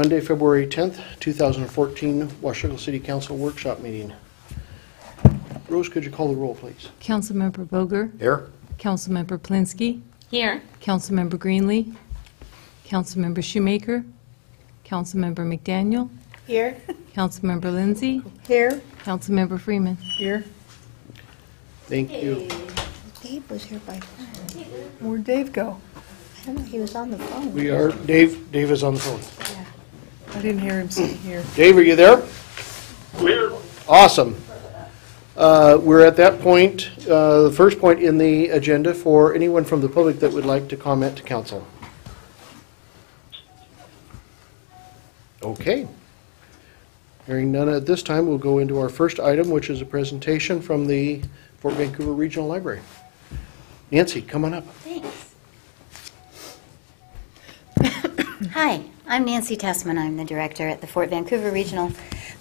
Monday, February 10th, 2014, Washougal City Council Workshop Meeting. Rose, could you call the roll, please? Councilmember Boger. Here. Councilmember Plinsky. Here. Councilmember Greenlee. Councilmember Shoemaker. Councilmember McDaniel. Here. Councilmember Lindsay. Here. Councilmember Freeman. Here. Thank you. Dave was here by phone. Where'd Dave go? I don't know, he was on the phone. We are, Dave is on the phone. Yeah. I didn't hear him sitting here. Dave, are you there? Clear. Awesome. We're at that point, the first point in the agenda for anyone from the public that would like to comment to council. Okay. Hearing none at this time, we'll go into our first item, which is a presentation from the Fort Vancouver Regional Library. Nancy, come on up. Thanks. Hi, I'm Nancy Tessman. I'm the director at the Fort Vancouver Regional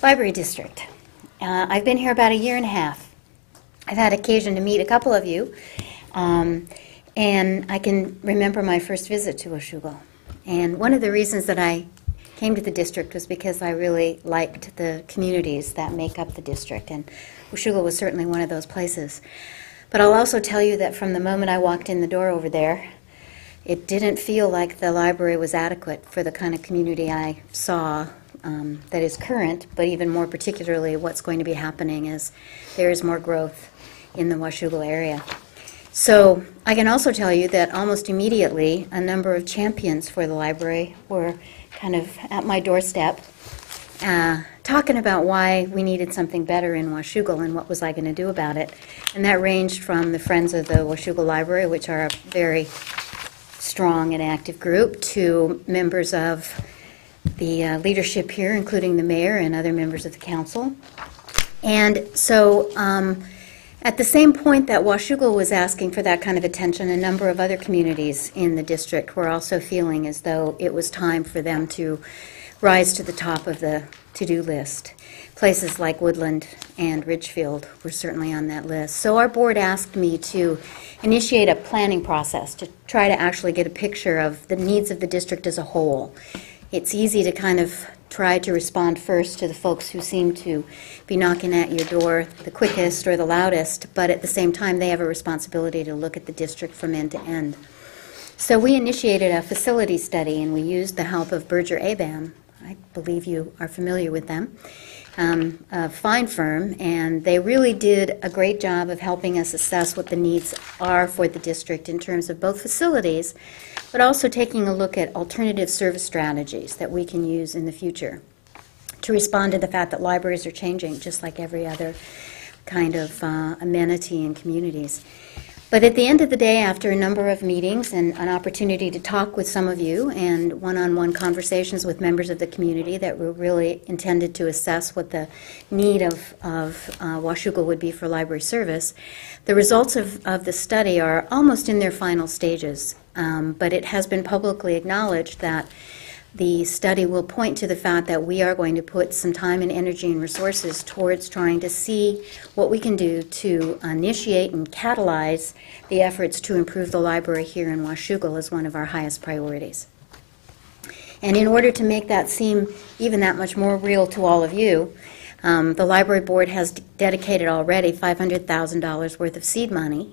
Library District. I've been here about a year and a half. I've had occasion to meet a couple of you, and I can remember my first visit to Washougal. And one of the reasons that I came to the district was because I really liked the communities that make up the district, and Washougal was certainly one of those places. But I'll also tell you that from the moment I walked in the door over there, it didn't feel like the library was adequate for the kind of community I saw that is current, but even more particularly what's going to be happening as there is more growth in the Washougal area. So I can also tell you that almost immediately a number of champions for the library were kind of at my doorstep talking about why we needed something better in Washougal and what was I going to do about it. And that ranged from the Friends of the Washougal Library, which are a very strong and active group, to members of the leadership here, including the mayor and other members of the council. And so at the same point that Washougal was asking for that kind of attention, a number of other communities in the district were also feeling as though it was time for them to rise to the top of the to-do list. Places like Woodland and Ridgefield were certainly on that list. So our board asked me to initiate a planning process to try to actually get a picture of the needs of the district as a whole. It's easy to kind of try to respond first to the folks who seem to be knocking at your door the quickest or the loudest, but at the same time they have a responsibility to look at the district from end to end. So we initiated a facility study, and we used the help of Berger Abam. I believe you are familiar with them. A fine firm, and they really did a great job of helping us assess what the needs are for the district in terms of both facilities, but also taking a look at alternative service strategies that we can use in the future to respond to the fact that libraries are changing just like every other kind of amenity in communities. But at the end of the day, after a number of meetings and an opportunity to talk with some of you and one-on-one conversations with members of the community that were really intended to assess what the need of Washougal would be for library service, the results of the study are almost in their final stages. But it has been publicly acknowledged that the study will point to the fact that we are going to put some time and energy and resources towards trying to see what we can do to initiate and catalyze the efforts to improve the library here in Washougal as one of our highest priorities. And in order to make that seem even that much more real to all of you, the library board has dedicated already $500,000 worth of seed money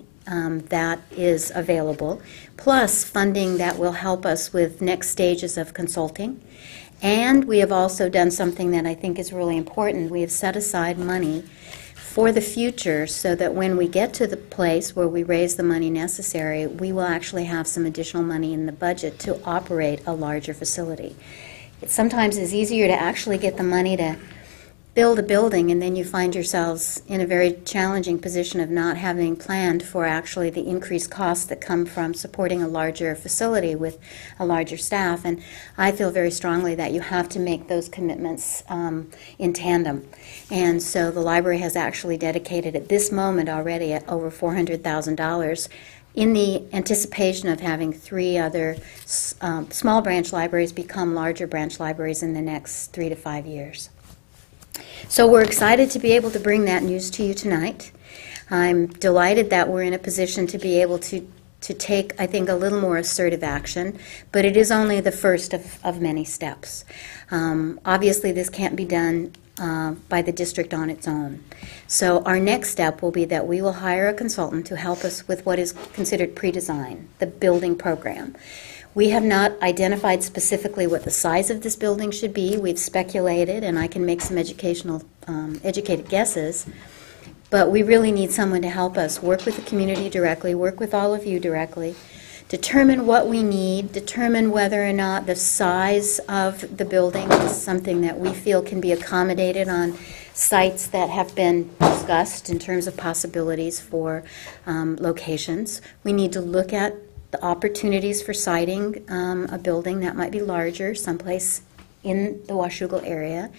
that is available, plus funding that will help us with next stages of consulting. And we have also done something that I think is really important. We have set aside money for the future so that when we get to the place where we raise the money necessary, we will actually have some additional money in the budget to operate a larger facility. It sometimes is easier to actually get the money to build a building, and then you find yourselves in a very challenging position of not having planned for actually the increased costs that come from supporting a larger facility with a larger staff. And I feel very strongly that you have to make those commitments in tandem. And so the library has actually dedicated at this moment already at over $400,000 in the anticipation of having 3 other small branch libraries become larger branch libraries in the next 3 to 5 years. So we're excited to be able to bring that news to you tonight. I'm delighted that we're in a position to be able to to take, I think, a little more assertive action, but it is only the first of many steps. Obviously, this can't be done by the district on its own. So our next step will be that we will hire a consultant to help us with what is considered pre-design, the building program. We have not identified specifically what the size of this building should be. We've speculated, and I can make some educated guesses. But we really need someone to help us work with the community directly, work with all of you directly, determine what we need, determine whether or not the size of the building is something that we feel can be accommodated on sites that have been discussed in terms of possibilities for locations. We need to look at the opportunities for siting a building that might be larger someplace in the Washougal area.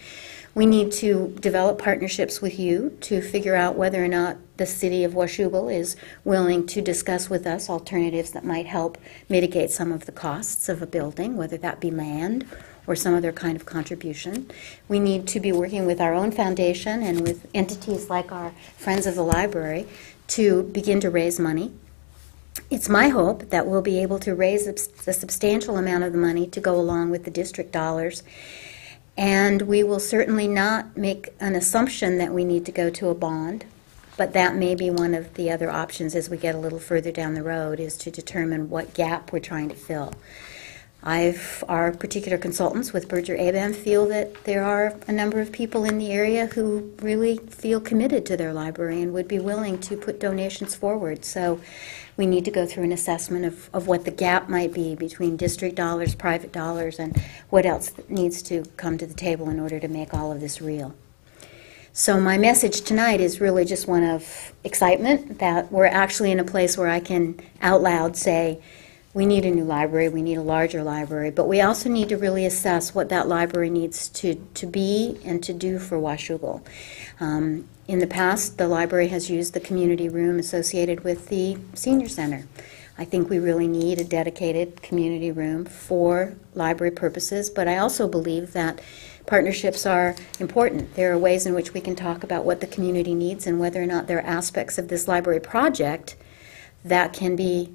We need to develop partnerships with you to figure out whether or not the city of Washougal is willing to discuss with us alternatives that might help mitigate some of the costs of a building, whether that be land or some other kind of contribution. We need to be working with our own foundation and with entities like our Friends of the Library to begin to raise money. It's my hope that we'll be able to raise a substantial amount of the money to go along with the district dollars. And we will certainly not make an assumption that we need to go to a bond, but that may be one of the other options as we get a little further down the road, is to determine what gap we're trying to fill. Our particular consultants with Berger Abam feel that there are a number of people in the area who really feel committed to their library and would be willing to put donations forward. So we need to go through an assessment of what the gap might be between district dollars, private dollars, and what else needs to come to the table in order to make all of this real. So my message tonight is really just one of excitement that we're actually in a place where I can out loud say, we need a new library, we need a larger library, but we also need to really assess what that library needs to be and to do for Washougal. In the past, the library has used the community room associated with the senior center. I think we really need a dedicated community room for library purposes, but I also believe that partnerships are important. There are ways in which we can talk about what the community needs and whether or not there are aspects of this library project that can be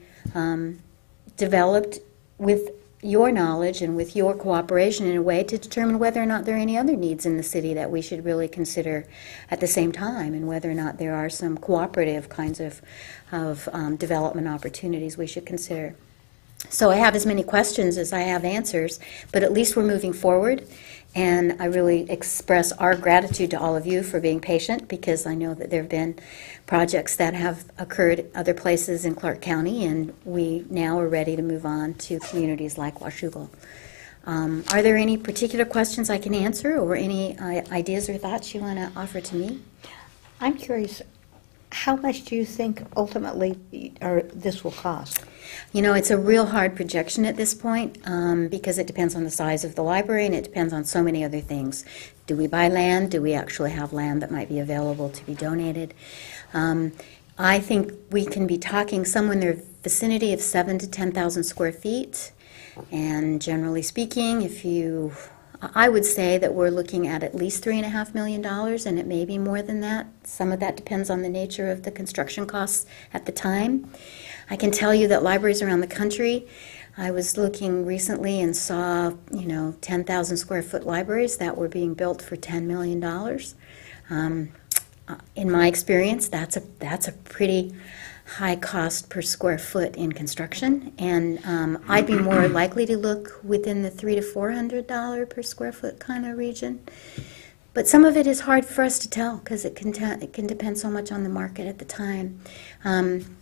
developed with your knowledge and with your cooperation in a way to determine whether or not there are any other needs in the city that we should really consider at the same time, and whether or not there are some cooperative kinds of development opportunities we should consider. So I have as many questions as I have answers, but at least we're moving forward. And I really express our gratitude to all of you for being patient, because I know that there have been projects that have occurred other places in Clark County, and we now are ready to move on to communities like Washougal. Are there any particular questions I can answer, or any ideas or thoughts you want to offer to me? I'm curious, how much do you think ultimately this will cost? You know, it's a real hard projection at this point because it depends on the size of the library, and it depends on so many other things. Do we buy land? Do we actually have land that might be available to be donated? I think we can be talking somewhere in the vicinity of 7,000 to 10,000 square feet. And generally speaking, I would say that we're looking at least $3.5 million, and it may be more than that. Some of that depends on the nature of the construction costs at the time. I can tell you that libraries around the country, I was looking recently and saw, 10,000 square foot libraries that were being built for $10 million. In my experience, that's a pretty high cost per square foot in construction, and I'd be more likely to look within the $300 to $400 per square foot kind of region. But some of it is hard for us to tell because it can depend so much on the market at the time.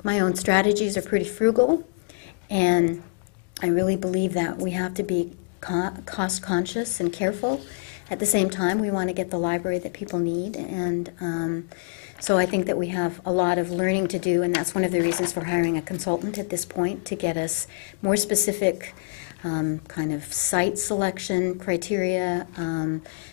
My own strategies are pretty frugal, and I really believe that we have to be cost conscious and careful. At the same time, we want to get the library that people need, and so I think that we have a lot of learning to do, and that's one of the reasons for hiring a consultant at this point, to get us more specific kind of site selection criteria,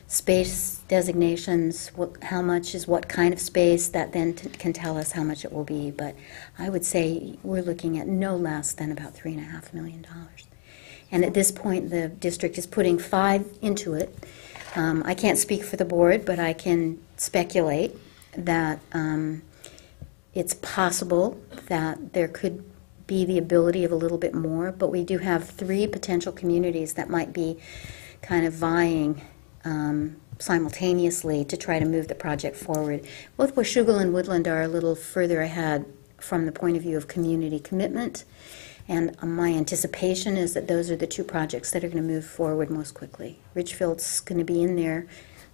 space designations, how much is what kind of space, that then can tell us how much it will be. But I would say we're looking at no less than about $3.5 million. And at this point, the district is putting $5 million into it. I can't speak for the board, but I can speculate that it's possible that there could be the ability of a little bit more, but we do have 3 potential communities that might be kind of vying simultaneously to try to move the project forward. Both Washougal and Woodland are a little further ahead from the point of view of community commitment, and my anticipation is that those are the 2 projects that are going to move forward most quickly. Ridgefield's going to be in there,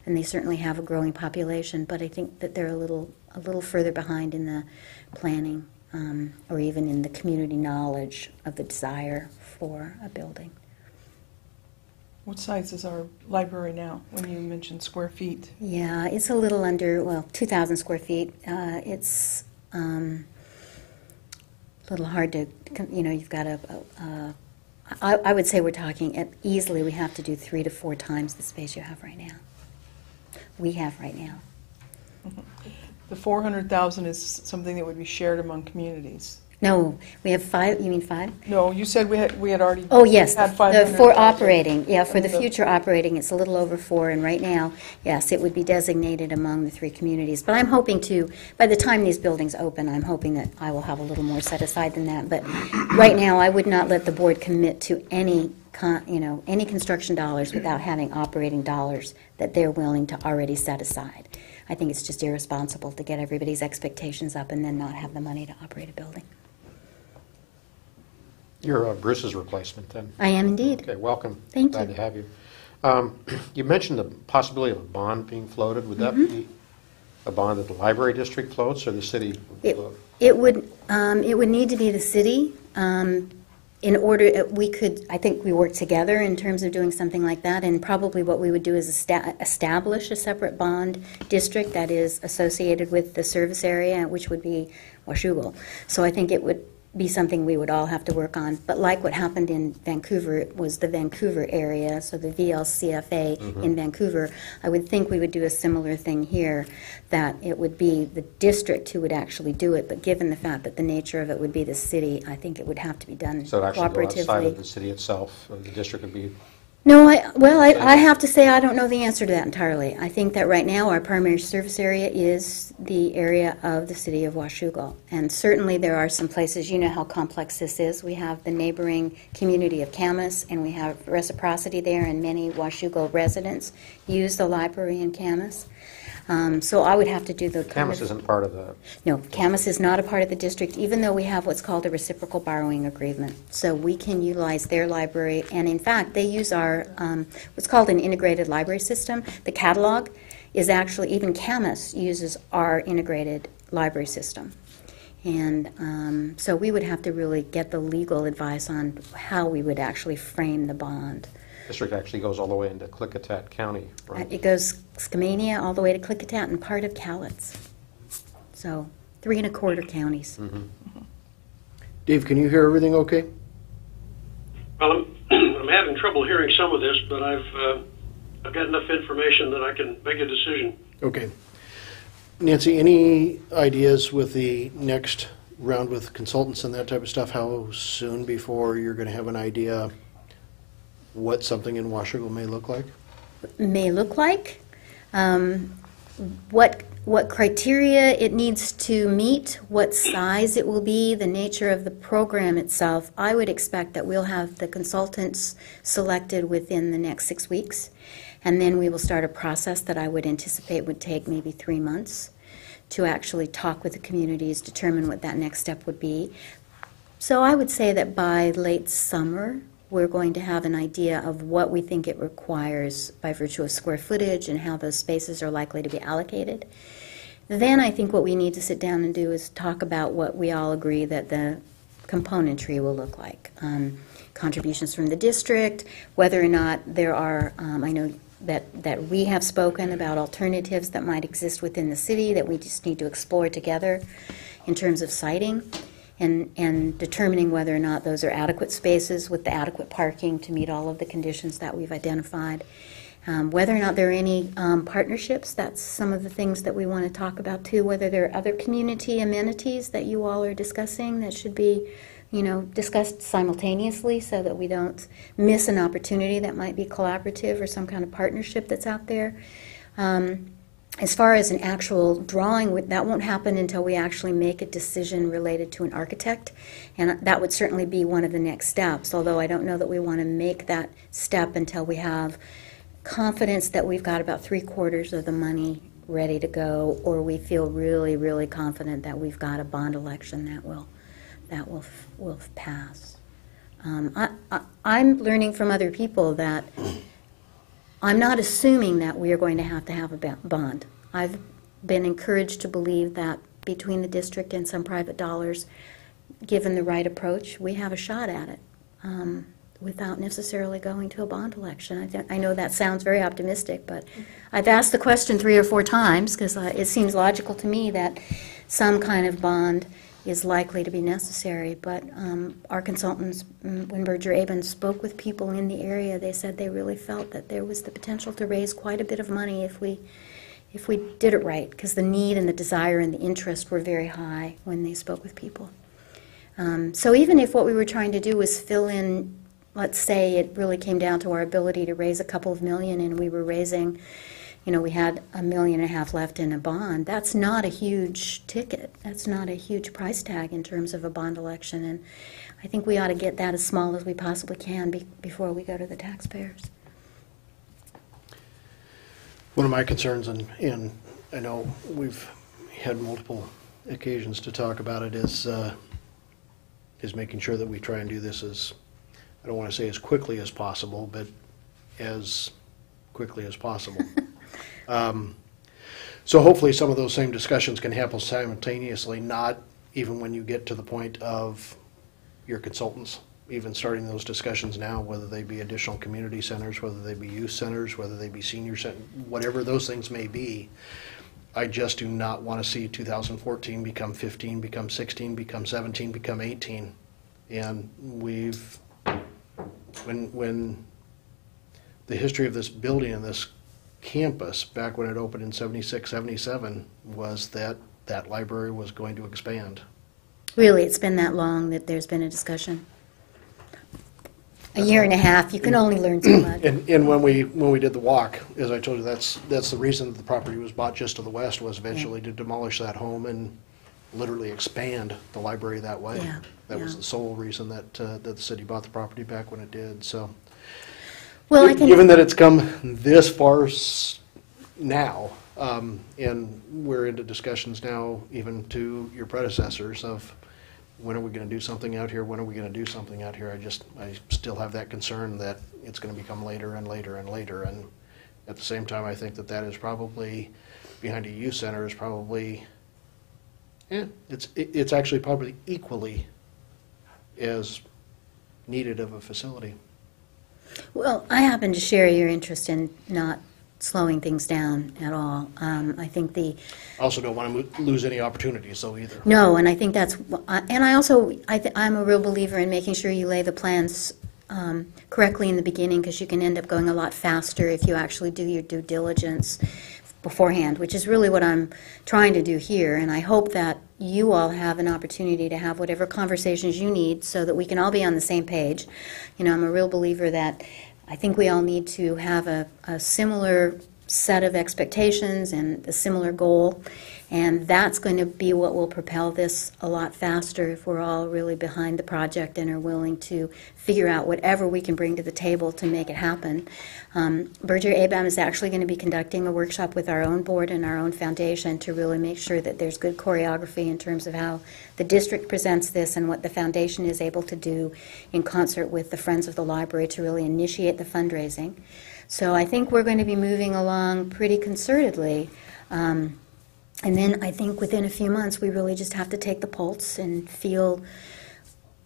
and they certainly have a growing population, but I think that they're a little further behind in the planning or even in the community knowledge of the desire for a building. What size is our library now, when you mentioned square feet? Yeah, it's a little under, well, 2,000 square feet. It's a little hard to, you've got I would say we're talking, easily we have to do 3 to 4 times the space you have right now. We have right now. The 400,000 is something that would be shared among communities. No, we have 5, you mean 5? No, you said we had already. Oh, yes, had the 500,000. for operating, yeah, for the And the- future operating, it's a little over 4, and right now, yes, it would be designated among the 3 communities. But I'm hoping to, by the time these buildings open, I'm hoping that I will have a little more set aside than that. But right now, I would not let the board commit to any construction dollars without having operating dollars that they're willing to already set aside. I think it's just irresponsible to get everybody's expectations up and then not have the money to operate a building. You're Bruce's replacement, then. I am indeed. Okay, welcome. Thank Glad you. to have you. You mentioned the possibility of a bond being floated. Would that be a bond that the library district floats or the city would float? It would need to be the city. In order, I think we work together in terms of doing something like that, and probably what we would do is establish a separate bond district that is associated with the service area, which would be Washougal. So I think it would be something we would all have to work on. But like what happened in Vancouver, it was the Vancouver area, so the VLCFA in Vancouver, I would think we would do a similar thing here, that it would be the district who would actually do it, but given the fact that the nature of it would be the city, I think it would have to be done So it actually go outside of cooperatively. the city itself, or the district would be... No, I have to say I don't know the answer to that entirely. I think that right now our primary service area is the area of the city of Washougal. And certainly there are some places, you know how complex this is. We have the neighboring community of Camas, and we have reciprocity there, and many Washougal residents use the library in Camas. So I would have to do the Camas isn't part of the... No, Camas is not a part of the district, even though we have what's called a reciprocal borrowing agreement. So we can utilize their library, and in fact, they use our, what's called an integrated library system. The catalog is actually, even Camas uses our integrated library system. And so we would have to really get the legal advice on how we would actually frame the bond. District actually goes all the way into Klickitat County, right? It goes Skamania all the way to Klickitat and part of Cowlitz. So 3 1/4 counties. Dave, can you hear everything okay? Well, I'm having trouble hearing some of this, but I've got enough information that I can make a decision. Okay. Nancy, any ideas with the next round with consultants and that type of stuff? How soon before you're going to have an idea what something in Washougal may look like? May look like, what criteria it needs to meet, what size it will be, the nature of the program itself. I would expect that we'll have the consultants selected within the next 6 weeks, and then we will start a process that I would anticipate would take maybe 3 months to actually talk with the communities, determine what that next step would be. So I would say that by late summer, we're going to have an idea of what we think it requires by virtue of square footage and how those spaces are likely to be allocated. Then I think what we need to sit down and do is talk about what we all agree that the componentry will look like. Contributions from the district, whether or not there are, I know that we have spoken about alternatives that might exist within the city that we just need to explore together in terms of siting. And determining whether or not those are adequate spaces with the adequate parking to meet all of the conditions that we've identified. Whether or not there are any partnerships, that's some of the things that we want to talk about too. Whether there are other community amenities that you all are discussing that should be, discussed simultaneously so that we don't miss an opportunity that might be collaborative or some kind of partnership that's out there. As far as an actual drawing, that won't happen until we actually make a decision related to an architect, and that would certainly be one of the next steps, although I don't know that we want to make that step until we have confidence that we've got about 3/4 of the money ready to go, or we feel really, really confident that we've got a bond election that will pass. I'm learning from other people that I'm not assuming that we are going to have a bond. I've been encouraged to believe that between the district and some private dollars, given the right approach, we have a shot at it without necessarily going to a bond election. I know that sounds very optimistic, but I've asked the question 3 or 4 times because it seems logical to me that some kind of bond is likely to be necessary. But our consultants, when Berger Aben spoke with people in the area, they said they really felt that there was the potential to raise quite a bit of money if we did it right, because the need and the desire and the interest were very high when they spoke with people. So even if what we were trying to do was fill in, let's say it really came down to our ability to raise a couple of million and we were raising, we had $1.5 million left in a bond, that's not a huge ticket. That's not a huge price tag in terms of a bond election. And I think we ought to get that as small as we possibly can before we go to the taxpayers. One of my concerns, and I know we've had multiple occasions to talk about it, is making sure that we try and do this as, I don't want to say as quickly as possible, but as quickly as possible. So hopefully some of those same discussions can happen simultaneously, not even when you get to the point of your consultants, even starting those discussions now, whether they be additional community centers, whether they be youth centers, whether they be senior centers, whatever those things may be. I just do not want to see 2014 become 15, become 16, become 17, become 18. And when the history of this building and this campus, back when it opened in 76, 77, was that library was going to expand. Really, it's been that long that there's been a discussion. A year and a half, you can only learn so much. And when we did the walk, as I told you, that's the reason the property was bought just to the west, was eventually to demolish that home and literally expand the library that way. Yeah, That was yeah. the sole reason that the city bought the property back when it did. So, Well, given that it's come this far now, and we're into discussions now, even to your predecessors, of when are we going to do something out here? When are we going to do something out here? I still have that concern that it's going to become later and later and later. And at the same time, I think that is probably, behind a youth center, is probably, it's actually probably equally as needed of a facility. Well, I happen to share your interest in not slowing things down at all. I think I also don't want to lose any opportunities, though, either. No, and I think that's, and I'm a real believer in making sure you lay the plans correctly in the beginning, because you can end up going a lot faster if you actually do your due diligence beforehand, which is really what I'm trying to do here. And I hope that you all have an opportunity to have whatever conversations you need so that we can all be on the same page. I'm a real believer that I think we all need to have a similar set of expectations and a similar goal, and that's going to be what will propel this a lot faster if we're all really behind the project and are willing to figure out whatever we can bring to the table to make it happen. Berger Aben is actually going to be conducting a workshop with our own board and our own foundation to really make sure that there's good choreography in terms of how the district presents this and what the foundation is able to do in concert with the Friends of the Library to really initiate the fundraising. So I think we're going to be moving along pretty concertedly. And then I think within a few months we really just have to take the pulse and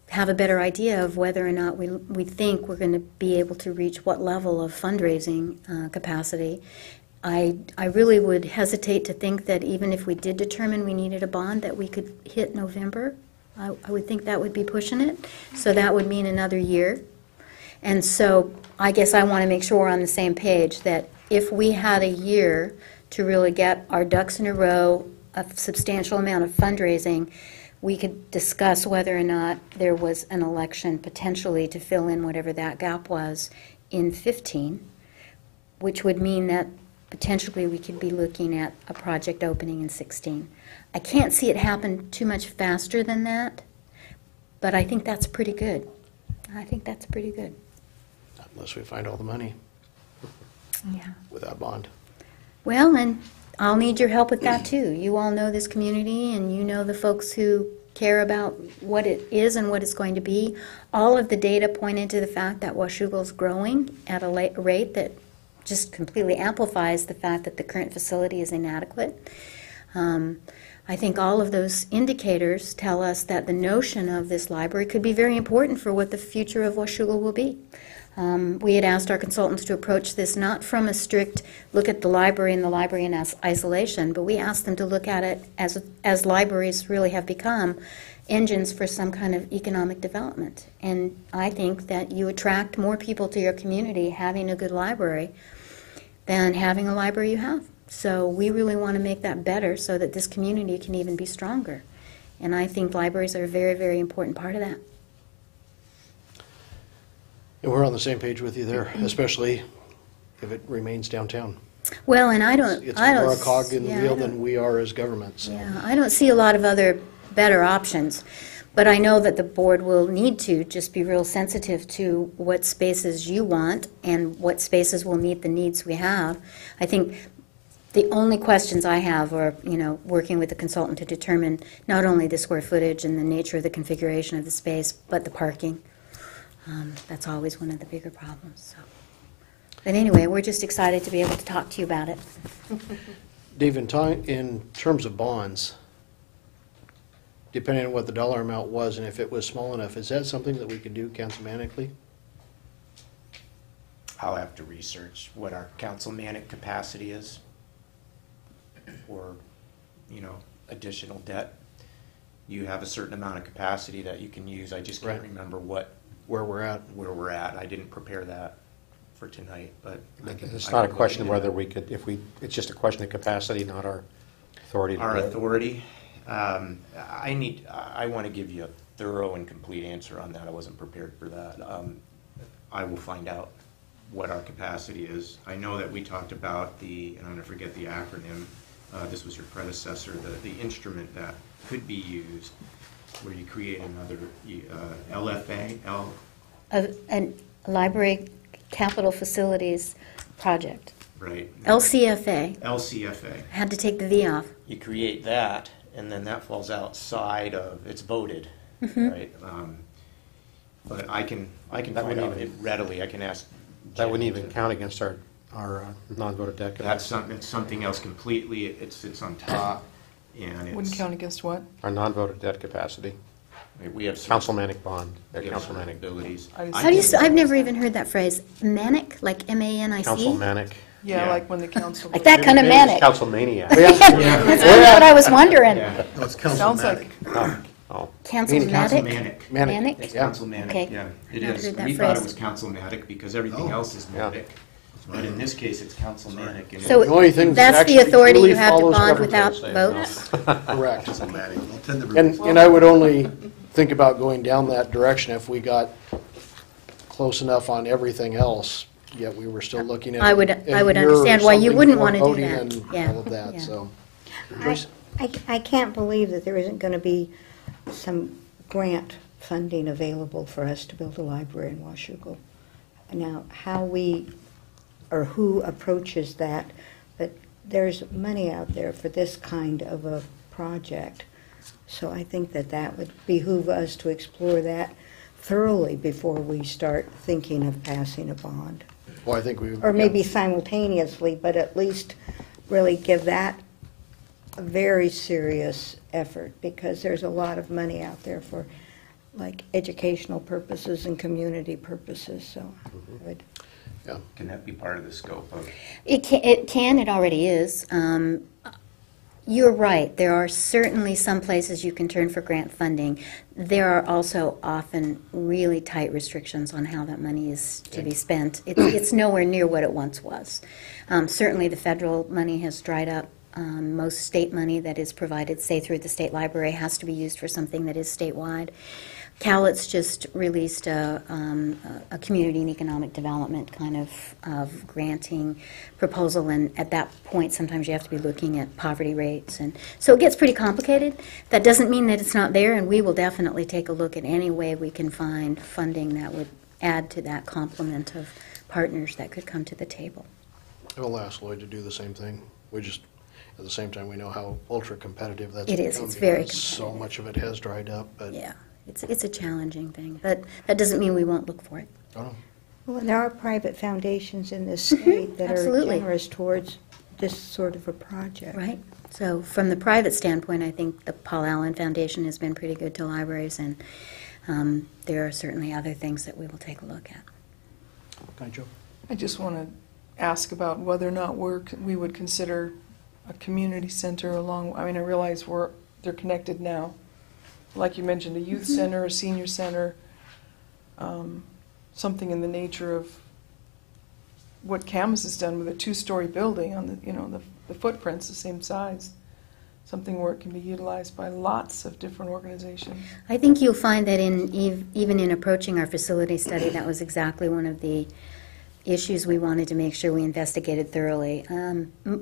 have a better idea of whether or not we think we're going to be able to reach what level of fundraising capacity. I really would hesitate to think that even if we did determine we needed a bond that we could hit November. I would think that would be pushing it. So that would mean another year. And so I guess I want to make sure we're on the same page, that if we had a year to really get our ducks in a row, a substantial amount of fundraising, we could discuss whether or not there was an election potentially to fill in whatever that gap was in 15, which would mean that potentially we could be looking at a project opening in 16. I can't see it happen too much faster than that, but I think that's pretty good. I think that's pretty good. Unless we find all the money Yeah. without bond. Well, and I'll need your help with that too. You all know this community, and you know the folks who care about what it is and what it's going to be. All of the data pointed to the fact that Washougal is growing at a rate that just completely amplifies the fact that the current facility is inadequate. I think all of those indicators tell us that the notion of this library could be very important for what the future of Washougal will be. We had asked our consultants to approach this not from a strict look at the library and the library in isolation, but we asked them to look at it as libraries really have become engines for some kind of economic development. And I think that you attract more people to your community having a good library than having a library you have. So we really want to make that better so that this community can even be stronger. And I think libraries are a very, very important part of that. And we're on the same page with you there, especially if it remains downtown. Well, and I don't. It's I don't more a cog in the yeah, wheel I don't- than we are as government, so. Yeah, I don't see a lot of other better options, but I know that the board will need to just be real sensitive to what spaces you want and what spaces will meet the needs we have. I think the only questions I have are, working with the consultant to determine not only the square footage and the nature of the configuration of the space, but the parking. That's always one of the bigger problems. So. But anyway, we're just excited to be able to talk to you about it. Dave, in terms of bonds, depending on what the dollar amount was and if it was small enough, is that something that we could do councilmanically? I'll have to research what our councilmanic capacity is for, additional debt. You have a certain amount of capacity that you can use. I just can't Right. remember Where we're at? where we're at. I didn't prepare that for tonight, but It's I not a can look question into whether that. we could, it's just a question of capacity, not our authority. to Our do it. authority, I want to give you a thorough and complete answer on that. I wasn't prepared for that. I will find out what our capacity is. I know that we talked about and I'm going to forget the acronym, this was your predecessor, the instrument that could be used where you create another LFA, A library capital facilities project. right? LCFA. LCFA. Had to take the V off. You create that, and then that falls outside of, it's voted, Mm-hmm. right? But I can That find wouldn't out even- readily. I can ask. That Jen wouldn't even to- count against our non-voted debt capacity. That's something else completely. It sits on top, and Wouldn't count against what? Our non-voted debt capacity, we have councilmanic bond, we have certain councilmanic, abilities. How do you I've never even heard that phrase. Manic, like M-A-N-I-C? councilmanic. Yeah, Yeah. like when the council. Like that kind of Maybe it's manic. Councilmaniac. That's what I was wondering. Yeah. No, it's Sounds like, Oh, Councilmatic? Councilmanic. Manic. It's Yeah. councilmanic, Okay. yeah, it Not is. heard that We thought it phrase. was councilmatic because everything else is Yeah. manic. But in this case, it's councilmanic. and So The only thing that that's the actually authority truly you have to follows bond government without say, votes? Correct. And I would only think about going down that direction if we got close enough on everything else, yet we were still looking at. I would a year or understand why you something wouldn't for wanna do voting that. and Yeah, all of that, yeah. so. I can't believe that there isn't going to be some grant funding available for us to build a library in Washougal. Now, how we, or who approaches that, but there's money out there for this kind of a project. So I think that would behoove us to explore that thoroughly before we start thinking of passing a bond. Well, I think we. Or maybe simultaneously, but at least really give that a very serious effort, because there's a lot of money out there for, like, educational purposes and community purposes, so I would. Yeah. Can that be part of the scope of? It already is. You're right, there are certainly some places you can turn for grant funding. There are also often really tight restrictions on how that money is to be spent. It's nowhere near what it once was. Certainly the federal money has dried up. Most state money that is provided, say through the state library, has to be used for something that is statewide. Cowlitz just released a community and economic development kind of granting proposal, and at that point, sometimes you have to be looking at poverty rates, and so it gets pretty complicated. That doesn't mean that it's not there, and we will definitely take a look at any way we can find funding that would add to that complement of partners that could come to the table. I'll ask Lloyd to do the same thing. We just, at the same time, we know how ultra-competitive that's It is. become It's very because so competitive. much of it has dried up, but. Yeah, it's a challenging thing, but that doesn't mean we won't look for it. Oh, Well, and there are private foundations in this state that are Absolutely. generous towards this sort of a project. Right. So from the private standpoint, I think the Paul Allen Foundation has been pretty good to libraries, and there are certainly other things that we will take a look at. okay, Joe. I just want to ask about whether or not we would consider a community center along, I mean, I realize they're connected now. Like you mentioned, a youth center, a senior center, something in the nature of what Camas has done with a two-story building on the footprint's the same size. Something where it can be utilized by lots of different organizations. I think you'll find that even in approaching our facility study, that was exactly one of the issues we wanted to make sure we investigated thoroughly.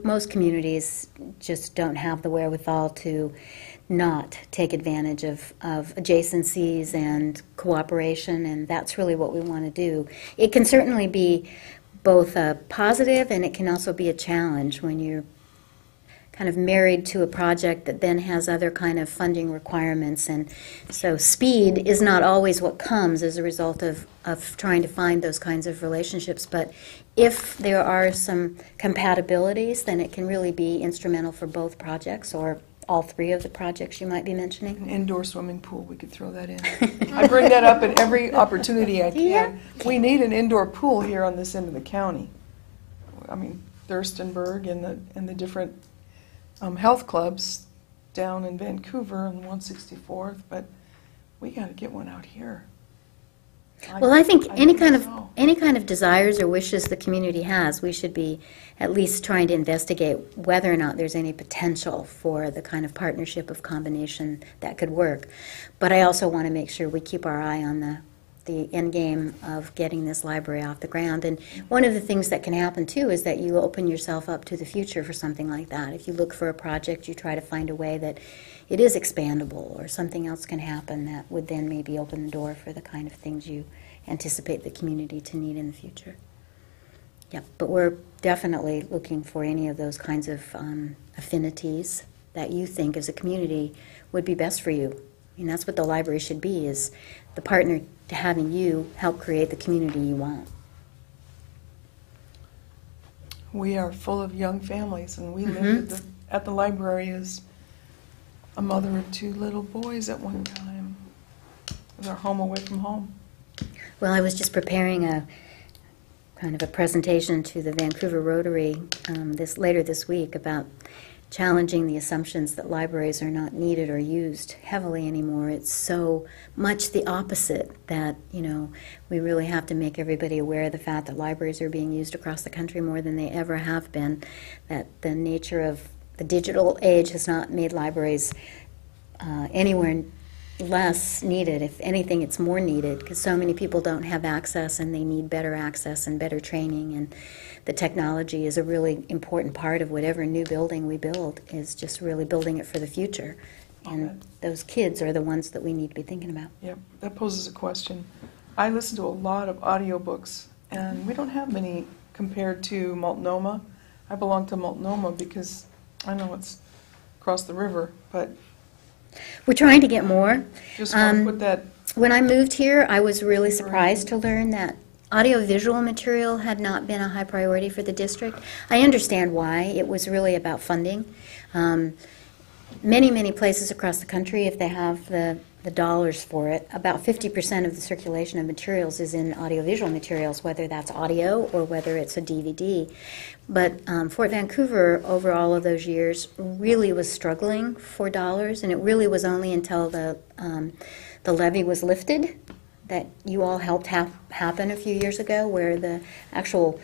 Most communities just don't have the wherewithal to not take advantage of adjacencies and cooperation, and that's really what we want to do. It can certainly be both a positive, and it can also be a challenge when you're kind of married to a project that then has other kind of funding requirements, and so speed is not always what comes as a result of trying to find those kinds of relationships, but if there are some compatibilities, then it can really be instrumental for both projects or all three of the projects you might be mentioning. An indoor swimming pool, we could throw that in. I bring that up at every opportunity I can. Yeah. We need an indoor pool here on this end of the county. I mean, Thurstonburg and the different health clubs down in Vancouver on 164th, but we got to get one out here. Well, I think any kind so. of desires or wishes the community has, we should be at least trying to investigate whether or not there's any potential for the kind of partnership of combination that could work. But I also want to make sure we keep our eye on the end game of getting this library off the ground. And one of the things that can happen too is that you open yourself up to the future for something like that. If you look for a project, you try to find a way that it is expandable or something else can happen that would then maybe open the door for the kind of things you anticipate the community to need in the future. Yep, but we're definitely looking for any of those kinds of affinities that you think as a community would be best for you. I mean, that's what the library should be, is the partner to having you help create the community you want. We are full of young families, and we lived at the library as a mother of two little boys at one time. It was our home away from home. Well, I was just preparing a kind of a presentation to the Vancouver Rotary later this week about challenging the assumptions that libraries are not needed or used heavily anymore. It's so much the opposite that, we really have to make everybody aware of the fact that libraries are being used across the country more than they ever have been, that the nature of the digital age has not made libraries anywhere less needed. If anything, it's more needed because so many people don't have access and they need better access and better training, and the technology is a really important part of whatever new building we build, is just really building it for the future. And those kids are the ones that we need to be thinking about. Yep, that poses a question. I listen to a lot of audiobooks, and we don't have many compared to Multnomah. I belong to Multnomah because I know it's across the river, but We're trying to get more. just want to put that, When I moved here, I was really surprised to learn that audiovisual material had not been a high priority for the district. I understand why. It was really about funding. Many places across the country, if they have the dollars for it, about 50% of the circulation of materials is in audiovisual materials, whether that's audio or whether it's a DVD. But Fort Vancouver, over all of those years, really was struggling for dollars, and it really was only until the levy was lifted that you all helped happen a few years ago, where the actual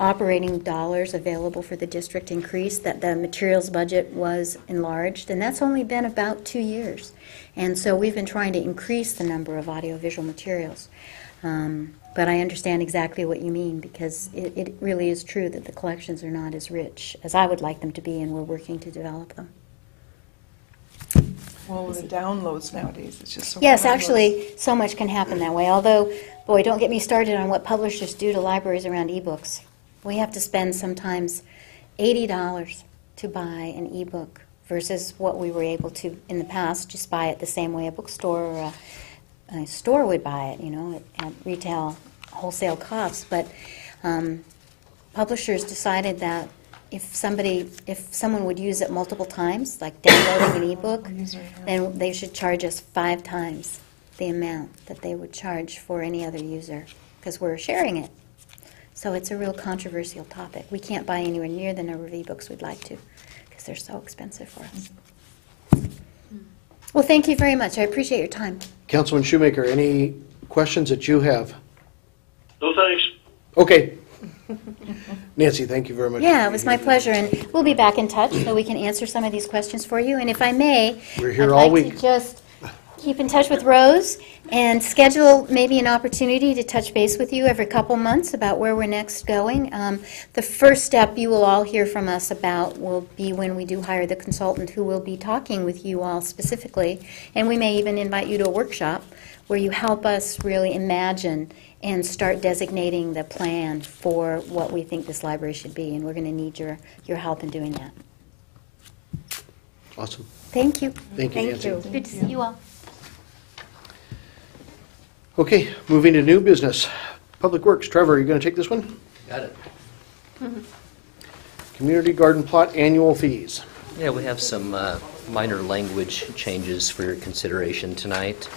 operating dollars available for the district increased, that the materials budget was enlarged, and that's only been about 2 years. And so we've been trying to increase the number of audiovisual materials. But I understand exactly what you mean, because it really is true that the collections are not as rich as I would like them to be, and we're working to develop them. Well, with the downloads nowadays, it's just so. Yes, downloads. actually, so much can happen that way. Although, boy, don't get me started on what publishers do to libraries around ebooks. We have to spend sometimes $80 to buy an ebook versus what we were able to, in the past, just buy it the same way a bookstore or a store would buy it, you know, at retail wholesale costs. But publishers decided that if someone would use it multiple times, like downloading an ebook, then they should charge us 5 times the amount that they would charge for any other user, because we're sharing it. So it's a real controversial topic. We can't buy anywhere near the number of ebooks we'd like to, because they're so expensive for us. Well, thank you very much. I appreciate your time. Councilman Shoemaker, any questions that you have? No thanks. Okay. Nancy, thank you very much. Yeah, it was my pleasure, and we'll be back in touch so we can answer some of these questions for you. And if I may, We're here I'd all like week. to just keep in touch with Rose and schedule maybe an opportunity to touch base with you every couple months about where we're next going. The first step you will all hear from us about will be when we do hire the consultant who will be talking with you all specifically, and we may even invite you to a workshop where you help us really imagine and start designating the plan for what we think this library should be, and we're going to need your help in doing that. Awesome. Thank you. Thank you, Thank Nancy. you. Good to see you all. Okay, moving to new business. Public Works, Trevor, are you going to take this one? Got it. Community garden plot annual fees. Yeah, we have some minor language changes for your consideration tonight.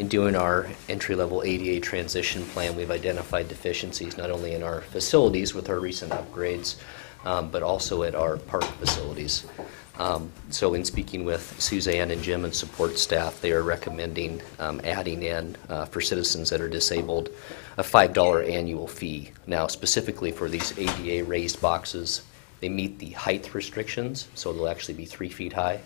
In doing our entry-level ADA transition plan, we've identified deficiencies not only in our facilities with our recent upgrades, but also at our park facilities. So in speaking with Suzanne and Jim and support staff, they are recommending adding in, for citizens that are disabled, a $5 annual fee. Now, specifically for these ADA raised boxes, they meet the height restrictions, so they'll actually be 3 feet high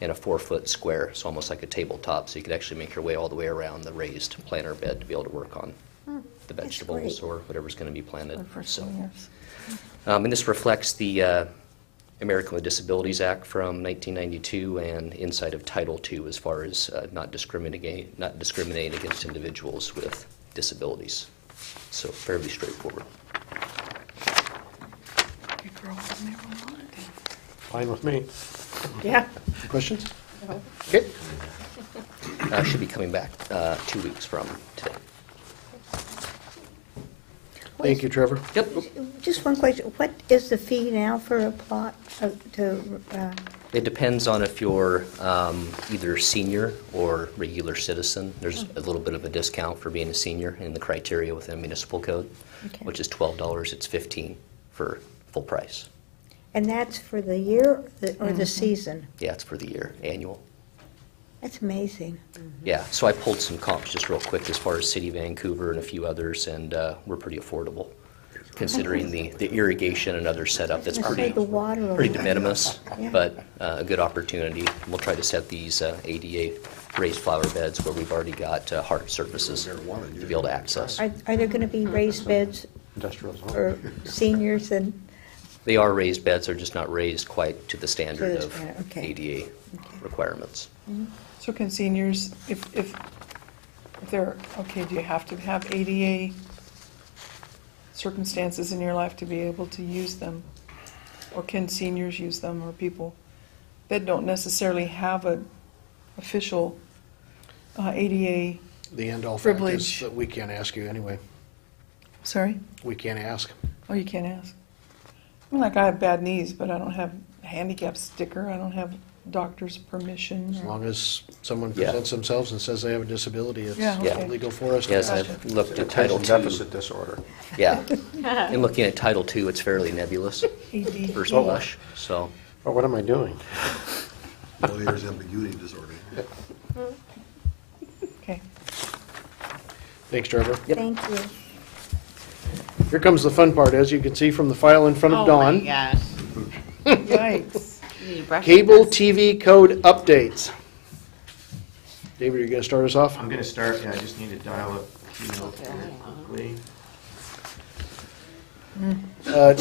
and a 4-foot square, so almost like a tabletop, so you could actually make your way all the way around the raised planter bed to be able to work on the vegetables or whatever's going to be planted. So, and this reflects the American with Disabilities Act from 1992 and inside of Title II as far as not discriminating against individuals with disabilities. So fairly straightforward. Fine with me. Yeah. Questions? Okay. Should be coming back 2 weeks from today. Thank you, Trevor. Yep. Just one question. What is the fee now for a plot It depends on if you're either senior or regular citizen. There's a little bit of a discount for being a senior in the criteria within municipal code, Okay. which is $12. It's $15 for full price. and that's for the year or the season? Yeah, it's for the year, annual. That's amazing. Yeah, so I pulled some comps just real quick as far as City of Vancouver and a few others, and we're pretty affordable considering the irrigation and other setup. That's I say pretty the water. pretty de minimis, Yeah. but a good opportunity. We'll try to set these ADA raised flower beds where we've already got hard surfaces to be able to access. Are there going to be raised beds Industrial zone. for seniors and? They are raised beds, they're just not raised quite to the standard To the of standard, okay. ADA requirements. So can seniors, if they're, okay, do you have to have ADA circumstances in your life to be able to use them? Or can seniors use them, or people that don't necessarily have an official ADA, The end-all fact is Privilege. that we can't ask you anyway. sorry? We can't ask. Oh, you can't ask? I mean, like, I have bad knees, but I don't have a handicap sticker, I don't have doctor's permission. As long as someone Yeah. presents themselves and says they have a disability, it's Yeah, okay. legal for us to Yes, ask. I've looked at Title Attention II. deficit disorder. Yeah, in looking at Title II, it's fairly nebulous AD. for Splash, so. Oh, what am I doing? Lawyer's ambiguity disorder. Okay. Thanks, Trevor. Yep. Thank you. Here comes the fun part, as you can see from the file in front of Oh my Dawn. gosh. Yikes. You need to brush Cable with TV code updates. David, are you gonna start us off? I'm gonna start, yeah, I just need to dial up keynote here quickly.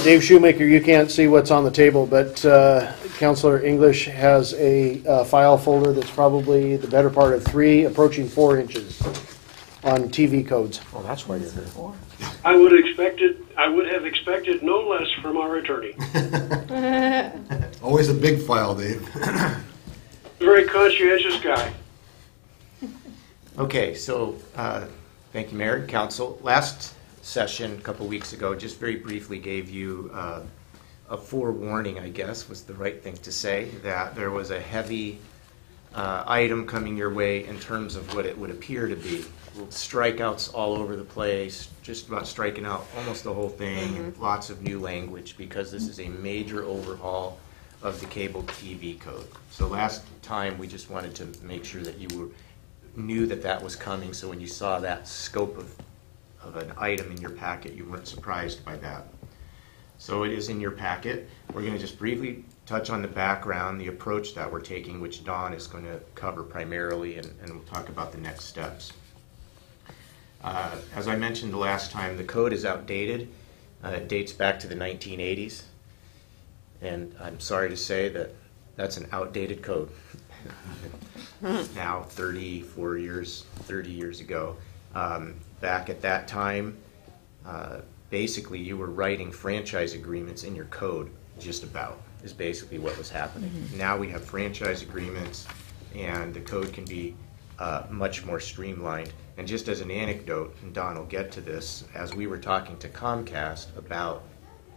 Dave Shoemaker, you can't see what's on the table, but Counselor English has a file folder that's probably the better part of 3, approaching 4 inches on TV codes. Oh, that's why you're here. I would have expected no less from our attorney. Always a big file, Dave. Very conscientious guy. Okay, so, thank you, Mayor and Council. Last session, a couple weeks ago, just very briefly gave you a forewarning, I guess, was the right thing to say, that there was a heavy item coming your way in terms of what it would appear to be. Strikeouts all over the place, just about striking out almost the whole thing, and lots of new language, because this is a major overhaul of the cable TV code. So last time, we just wanted to make sure that you knew that that was coming, so when you saw that scope of an item in your packet, you weren't surprised by that. So it is in your packet. We're going to just briefly touch on the background, the approach that we're taking, which Dawn is going to cover primarily, and we'll talk about the next steps. As I mentioned the last time, the code is outdated. It dates back to the 1980s, and I'm sorry to say that that's an outdated code. Now 30 years ago. Back at that time, basically you were writing franchise agreements in your code, just about, is basically what was happening. Now we have franchise agreements, and the code can be much more streamlined. And just as an anecdote, and Don will get to this, as we were talking to Comcast about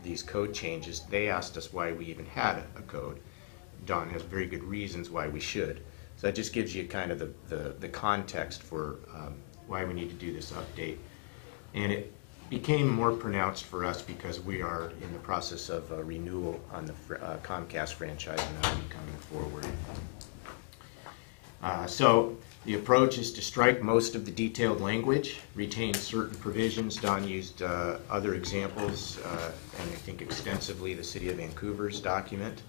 these code changes, they asked us why we even had a code. Don has very good reasons why we should. So that just gives you kind of the context for why we need to do this update. And it became more pronounced for us because we are in the process of renewal on the Comcast franchise, and that will be coming forward. So the approach is to strike most of the detailed language, retain certain provisions. Don used other examples, and I think extensively the City of Vancouver's document.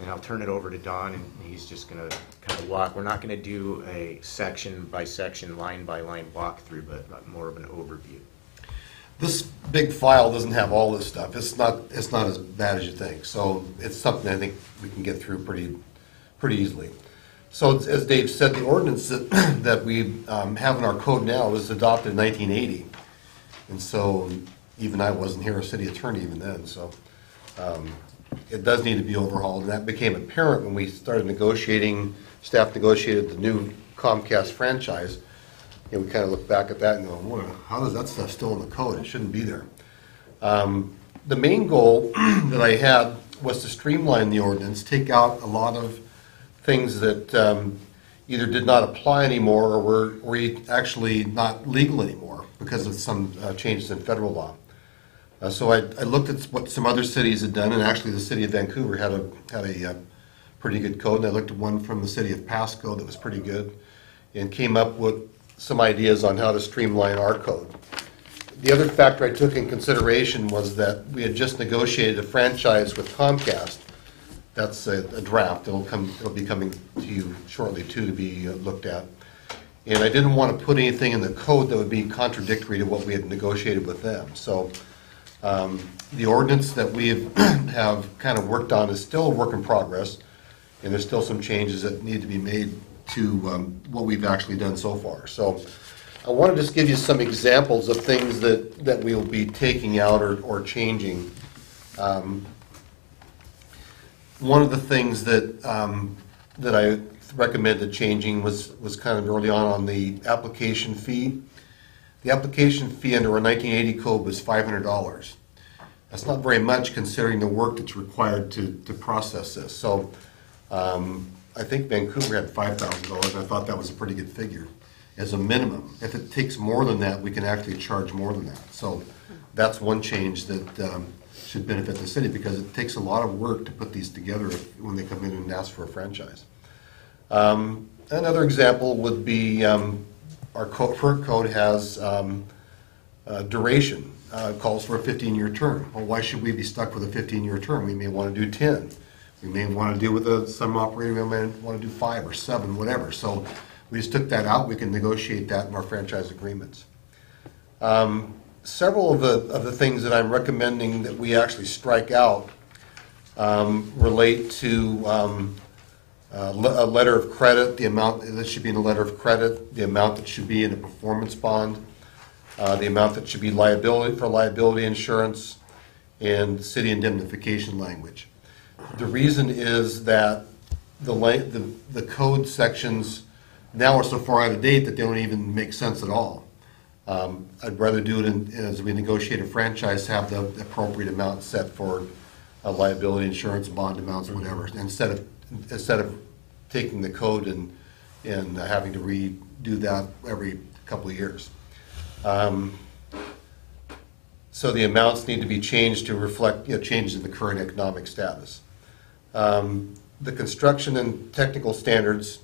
And I'll turn it over to Don, and he's just going to kind of walk. We're not going to do a section by section, line by line walkthrough, but more of an overview. This big file doesn't have all this stuff. It's not as bad as you think. So it's something I think we can get through pretty easily. So as Dave said, the ordinance that we have in our code now was adopted in 1980. And so even I wasn't here, a city attorney even then. So it does need to be overhauled. And that became apparent when we started negotiating, staff negotiated the new Comcast franchise. And we kind of look back at that and go, well, how does that stuff still in the code? It shouldn't be there. The main goal that I had was to streamline the ordinance, take out a lot of things that either did not apply anymore or were actually not legal anymore because of some changes in federal law. So I looked at what some other cities had done, and actually the city of Vancouver had a pretty good code, and I looked at one from the city of Pasco that was pretty good, and came up with some ideas on how to streamline our code. The other factor I took in consideration was that we had just negotiated a franchise with Comcast. That's a draft. It'll be coming to you shortly too to be looked at. And I didn't want to put anything in the code that would be contradictory to what we had negotiated with them. So the ordinance that we have kind of worked on is still a work in progress, and there's still some changes that need to be made to what we've actually done so far. So I want to just give you some examples of things that we'll be taking out or changing. One of the things that I recommended changing was kind of early on the application fee. The application fee under our 1980 code was $500. That's not very much considering the work that's required to process this. So I think Vancouver had $5,000, and I thought that was a pretty good figure as a minimum. If it takes more than that, we can actually charge more than that. So that's one change that should benefit the city, because it takes a lot of work to put these together when they come in and ask for a franchise. Another example would be our current code has duration. calls for a 15-year term. Well, why should we be stuck with a 15-year term? We may want to do 10. We may want to do with some operator, we may want to do 5 or 7, whatever. So we just took that out. We can negotiate that in our franchise agreements. Several of the things that I'm recommending that we actually strike out relate to a letter of credit, the amount that should be in a letter of credit, the amount that should be in a performance bond, the amount that should be liability insurance, and city indemnification language. The reason is that the code sections now are so far out of date that they don't even make sense at all. I'd rather do it as we negotiate a franchise, have the appropriate amount set for liability insurance, bond amounts, whatever, instead of taking the code and having to redo that every couple of years. So the amounts need to be changed to reflect changes in the current economic status. The construction and technical standards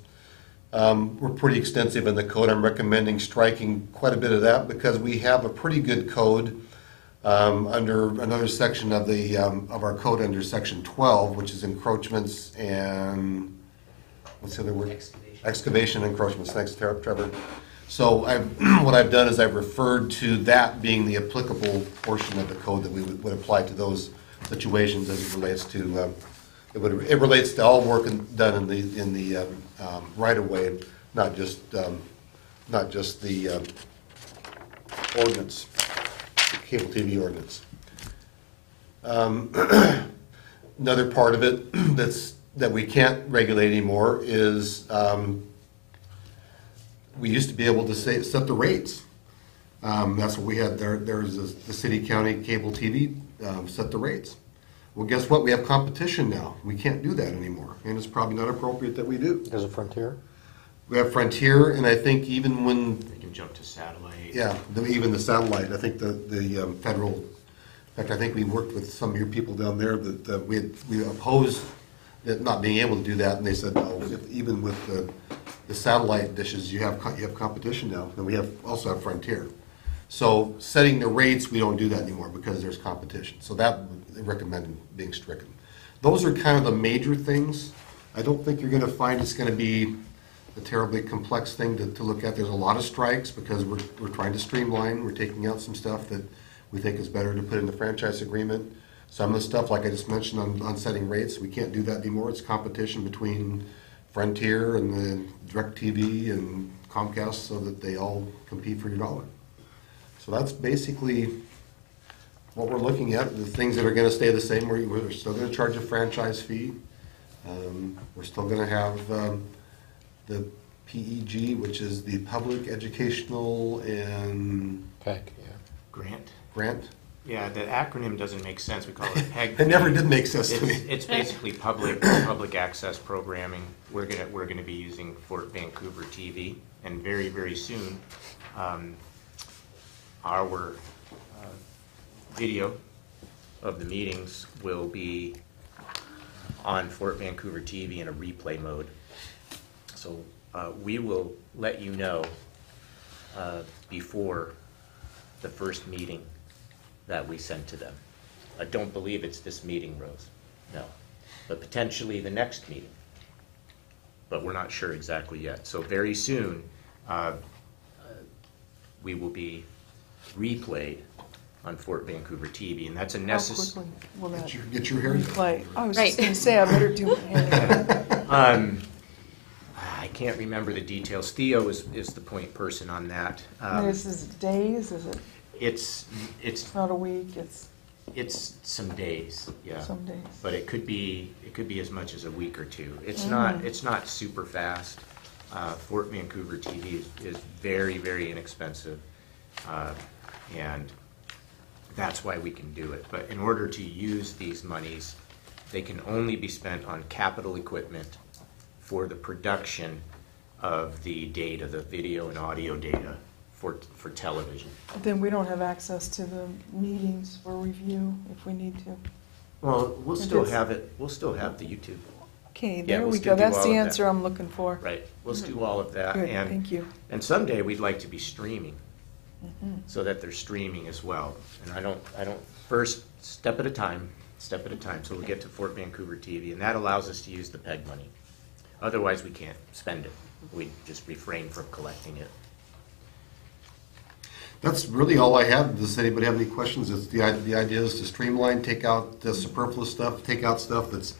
were pretty extensive in the code. I'm recommending striking quite a bit of that because we have a pretty good code under another section of our code under section 12, which is encroachments and what's the other word? Excavation and encroachments. Thanks, Trevor. So what I've done is I've referred to that being the applicable portion of the code that we would apply to those situations as it relates to it relates to all work done in the right of way, not just the ordinance, the cable TV ordinance. Another part of it that we can't regulate anymore is we used to be able to set the rates. That's what we had there. There's the city, county, cable TV set the rates. Well, guess what? We have competition now. We can't do that anymore, and it's probably not appropriate that we do. Because of Frontier? We have Frontier, and I think even when They can jump to satellite. yeah, even the satellite. I think the federal. In fact, I think we worked with some of your people down there that we opposed it not being able to do that, and they said no. Even with the satellite dishes, you have competition now, and we also have Frontier. So setting the rates, we don't do that anymore because there's competition. So that I recommend being stricken. Those are kind of the major things. I don't think you're going to find it's going to be a terribly complex thing to look at. There's a lot of strikes because we're trying to streamline. We're taking out some stuff that we think is better to put in the franchise agreement. Some of the stuff, like I just mentioned on setting rates, we can't do that anymore. It's competition between Frontier and the DirecTV and Comcast so that they all compete for your dollar. So that's basically what we're looking at. The things that are going to stay the same, we're still going to charge a franchise fee. We're still going to have the PEG, which is the Public Educational and PEG, yeah. Grant. Yeah, the acronym doesn't make sense. We call it PEG. It never did make sense to me. It's basically public access programming. We're gonna be using Fort Vancouver TV, and very, very soon, our video of the meetings will be on Fort Vancouver TV in a replay mode. So we will let you know before the first meeting that we send to them. I don't believe it's this meeting, Rose, no, but potentially the next meeting. But we're not sure exactly yet. So very soon, we will be replayed on Fort Vancouver TV, and that's a How necessary. quickly will that Get your hair done. replay? I was Right. just going to say, I better do my hair. I can't remember the details. Theo is the point person on that. This is days, is it? It's Not a week, it's some days, yeah. some days. But it could be as much as a week or two. It's not super fast. Fort Vancouver TV is very, very inexpensive, and that's why we can do it. But in order to use these monies, they can only be spent on capital equipment for the production of the data, the video and audio data for television. Then we don't have access to the meetings for review if we need to. Well, we'll It still is. have it. We'll still have the YouTube. Okay, Yeah, there we'll we still go. do That's all the of that. answer I'm looking for. Right. We'll do all of that. Good, and thank you. And someday we'd like to be streaming. so that they're streaming as well. And I don't, first, step at a time, so we'll get to Fort Vancouver TV, and that allows us to use the PEG money. Otherwise, we can't spend it. We just refrain from collecting it. That's really all I have. Does anybody have any questions? It's the idea is to streamline, take out the superfluous stuff, take out stuff that's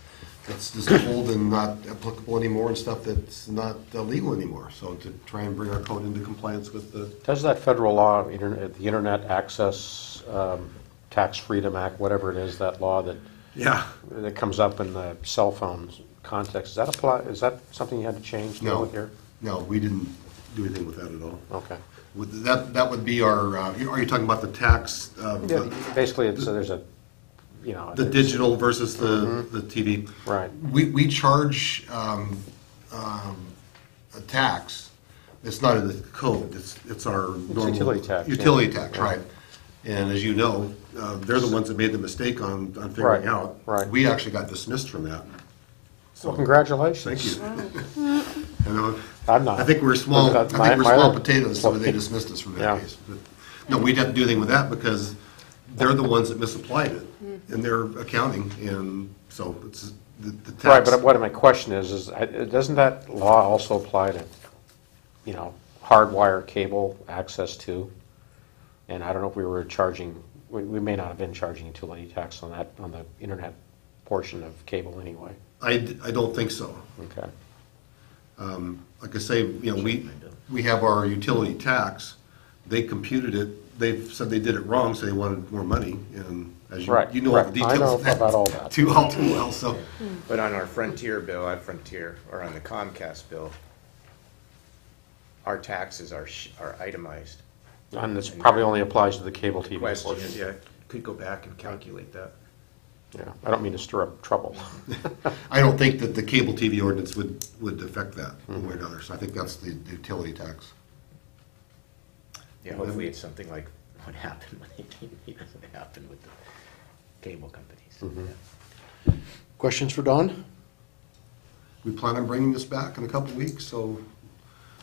just old and not applicable anymore, and stuff that's not legal anymore. So to try and bring our code into compliance with the. Does that federal law, the Internet Access Tax Freedom Act, whatever it is, that law that that comes up in the cell phone context, does that apply? Is that something you had to change? No. With here? No, we didn't do anything with that at all. Okay. That would be our. Are you talking about the tax? Yeah, basically, there's a, you know, The digital versus the TV. right. We charge a tax. It's not in the code. It's our normal utility tax, Utility yeah. tax, right? And as you know, they're the ones that made the mistake on figuring Right, out. right. We actually got dismissed from that. Well, congratulations. Thank you. I know. I'm not. I think we're small. I think we're My small other- potatoes, so they dismissed us from that Yeah. case. But, no, we'd have to do anything with that because they're the ones that misapplied it in their accounting, and so it's the tax. Right, but what my question is doesn't that law also apply to, you know, hardwire cable access to? And I don't know if we were charging, we may not have been charging utility tax on that, on the internet portion of cable anyway. I don't think so. Okay. Like I say, you know, we have our utility tax. They computed it. They said they did it wrong, so they wanted more money. And as you, Right, you know all the right. details I know of that about all that. too well. So But on our Frontier bill, or on the Comcast bill, our taxes are itemized. And this probably only applies to the cable TV Question portion. is, yeah, could go back and calculate that. Yeah, I don't mean to stir up trouble. I don't think that the cable TV ordinance would affect that one way or another. So I think that's the utility tax. Yeah, hopefully it's something like what happened when AT&T doesn't happen with the cable companies. Yeah. Questions for Don? We plan on bringing this back in a couple of weeks, so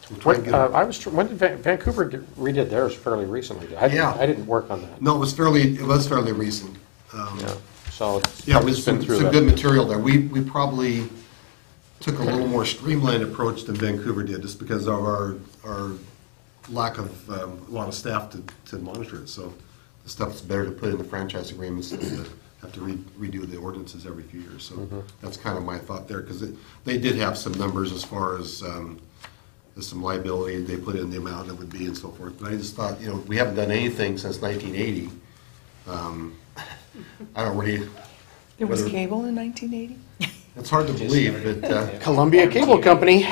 we'll try and When, get it. when did Vancouver redid theirs fairly recently? I didn't work on that. No, it was fairly recent. Yeah, so Yeah, it was been some through that. good material there. We probably took a little more streamlined approach than Vancouver did, just because of our lack of a lot of staff to monitor it. So the stuff's better to put in the franchise agreements than to have to redo the ordinances every few years. So that's kind of my thought there, because they did have some numbers as far as some liability. They put in the amount it would be and so forth. But I just thought, you know, we haven't done anything since 1980. I don't really. There was whether- cable in 1980? It's hard to believe, but Columbia Cable Company.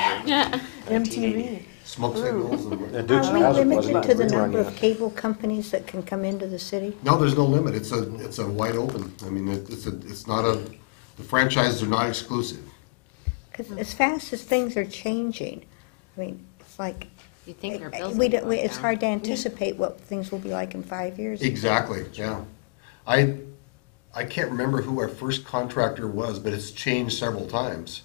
MTV. smoke signals and. And Dukes Are we Hazard limited wasn't to the rerun number yet. of cable companies that can come into the city? No, there's no limit. It's a wide open. I mean, it's not the franchises are not exclusive. Because as fast as things are changing, I mean, it's like, You think our bills we would don't, go it's down. hard to anticipate what things will be like in 5 years. Exactly, yeah. I can't remember who our first contractor was, but it's changed several times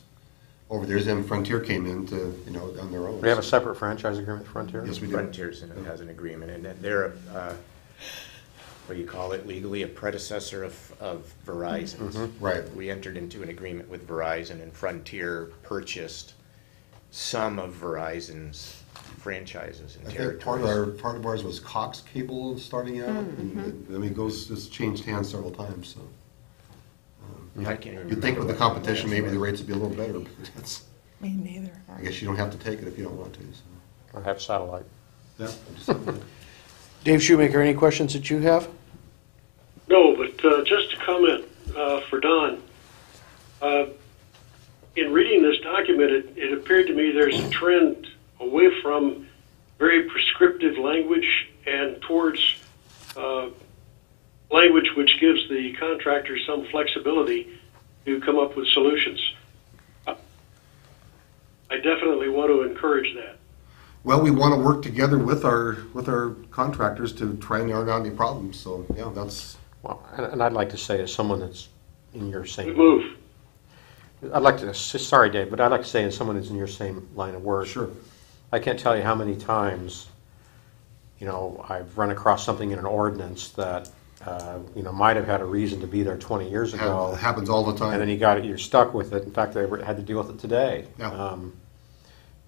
over the years. And Frontier came in to, you know, on their own. We have a separate franchise agreement with Frontier? Yes, we do. Frontiers has an agreement, and they're, what do you call it legally, a predecessor of Verizon's. Right. We entered into an agreement with Verizon, and Frontier purchased some of Verizon's franchises and I think territories. part of ours was Cox Cable starting out. And, I mean, it's changed hands several times, so. I can't even You'd think with remember the what competition, maybe the rates would be a little better, but that's, Me neither. I guess you don't have to take it if you don't want to, so. I have satellite. Yeah. I'm just- Dave Shoemaker, any questions that you have? No, but just a comment for Don. In reading this document, it appeared to me there's a trend away from very prescriptive language and towards language which gives the contractor some flexibility to come up with solutions. I definitely want to encourage that. Well, we want to work together with our contractors to try and iron out any problems, so, yeah, that's, Well, and I'd like to say, as someone that's in your same. Good move. I'd like to, sorry, Dave, but I'd like to say, as someone who's in your same line of work. sure. I can't tell you how many times you know, I've run across something in an ordinance that, you know, might have had a reason to be there 20 years ago. It happens all the time. And then you're stuck with it. In fact, they had to deal with it today. Yeah.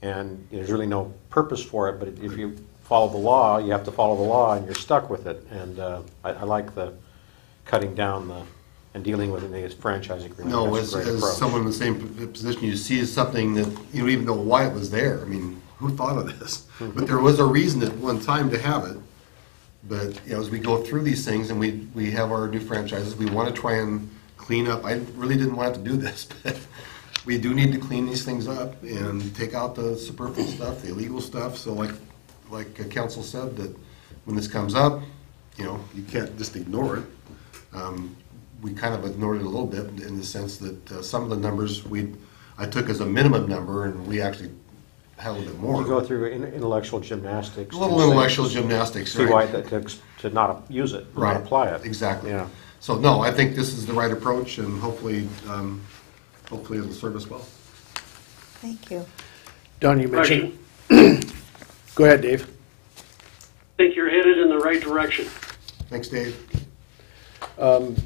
And there's really no purpose for it, but if you follow the law, you have to follow the law, and you're stuck with it. And I like the cutting down and dealing with it in the franchise agreement. No, That's a great as approach. someone in the same position, you see something that you don't even know why it was there. I mean, who thought of this? But there was a reason at one time to have it. But, you know, as we go through these things and we have our new franchises, we want to try and clean up. I really didn't want to do this, but we do need to clean these things up and take out the superfluous stuff, the illegal stuff. So like council said, that when this comes up, you know, you can't just ignore it. We kind of ignored it a little bit in the sense that some of the numbers I took as a minimum number, and we actually had a little bit more. You go through intellectual gymnastics. A little to intellectual see gymnastics, why right? to not use it, Right. not apply it. Exactly. Yeah. So, no, I think this is the right approach, and hopefully it'll serve us well. Thank you. Don, you mentioned, go ahead, Dave. I think you're headed in the right direction. Thanks, Dave.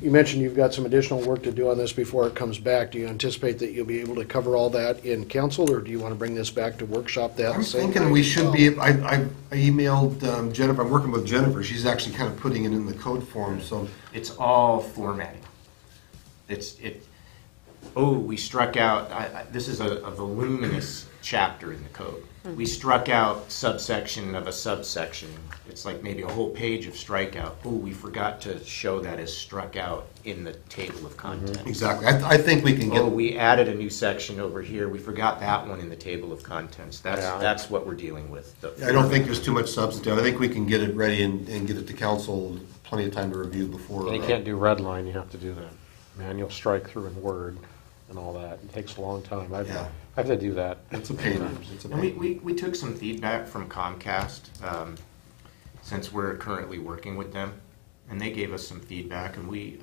You mentioned you've got some additional work to do on this before it comes back. Do you anticipate that you'll be able to cover all that in council, or do you want to bring this back to workshop that I'm same thinking night we as should well? be, I emailed Jennifer, I'm working with Jennifer, she's actually kind of putting it in the code form, so. It's all formatting. We struck out, this is a voluminous chapter in the code. We struck out subsection of a subsection. It's like maybe a whole page of strikeout. Oh, we forgot to show that as struck out in the table of contents. Exactly, I think we can get. Oh, we added a new section over here. We forgot that one in the table of contents. That's what we're dealing with. I don't think there's too much substantive. I think we can get it ready and get it to council, plenty of time to review before. And you can't do red line, you have to do the manual strike through in Word and all that. It takes a long time. I have to do that. It's a pain. It's a And pain. we took some feedback from Comcast, since we're currently working with them, and they gave us some feedback, and we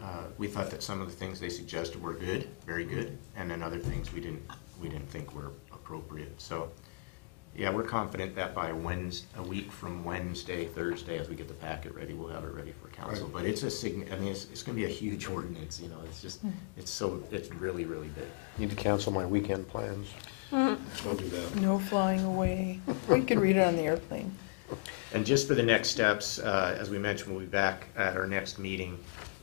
thought that some of the things they suggested were good, very good, and then other things we didn't think were appropriate. So, yeah, we're confident that by a week from Wednesday, Thursday, as we get the packet ready, we'll have it ready for council. Right. But it's it's going to be a huge ordinance, you know, it's really, really big. Need to cancel my weekend plans. Don't do that. No flying away. Or you could read it on the airplane. And just for the next steps, as we mentioned, we'll be back at our next meeting.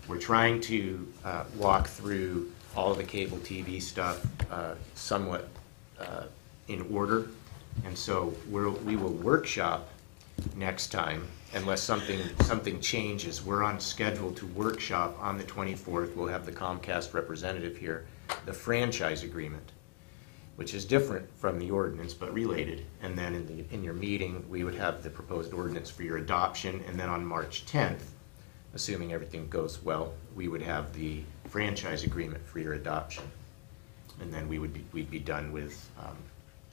We're trying to walk through all of the cable TV stuff somewhat in order. And so we will workshop next time unless something changes. We're on schedule to workshop on the 24th. We'll have the Comcast representative here, the franchise agreement, which is different from the ordinance but related. And then in your meeting, we would have the proposed ordinance for your adoption. And then on March 10th, assuming everything goes well, we would have the franchise agreement for your adoption. And then we'd be done with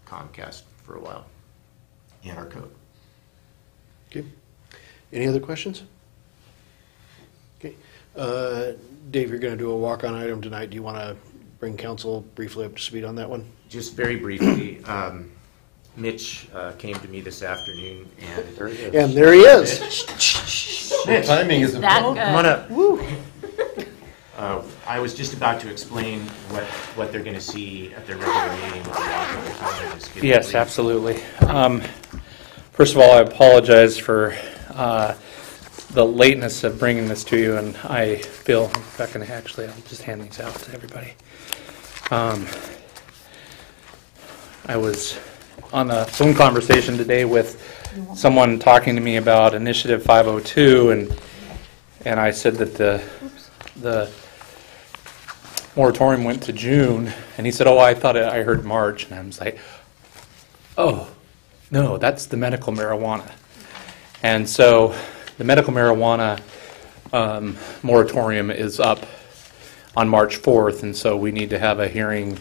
Comcast for a while in our code. Okay. Any other questions? Okay. Dave, you're going to do a walk-on item tonight. Do you want to bring council briefly up to speed on that one? Just very briefly, Mitch came to me this afternoon, and There he is. And there he is. Mitch, Timing is important. come on up. I was just about to explain what they're going to see at their regular meeting. With the law. Just give you a Yes, brief- absolutely. First of all, I apologize for the lateness of bringing this to you, and I feel, in fact, I'll just hand these out to everybody. I was on a phone conversation today with someone talking to me about Initiative 502, and I said that the moratorium went to June, and he said, "Oh, I thought I heard March," and I was like, "Oh, no, that's the medical marijuana." And so the medical marijuana moratorium is up on March 4th, and so we need to have a hearing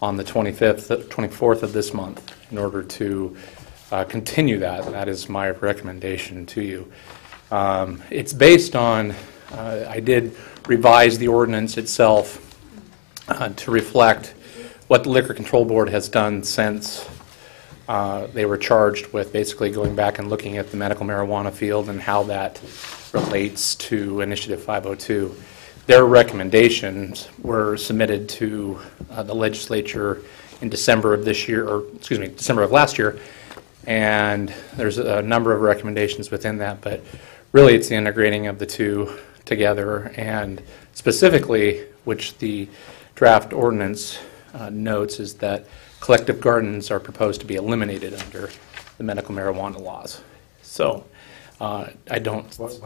on the 24th of this month in order to continue that. That is my recommendation to you. It's based on, I did revise the ordinance itself to reflect what the Liquor Control Board has done since they were charged with basically going back and looking at the medical marijuana field and how that relates to Initiative 502. Their recommendations were submitted to the legislature in December of this year, or excuse me, December of last year, and there's a number of recommendations within that, but really it's the integrating of the two together, and specifically, which the draft ordinance notes, is that collective gardens are proposed to be eliminated under the medical marijuana laws. So I don't. What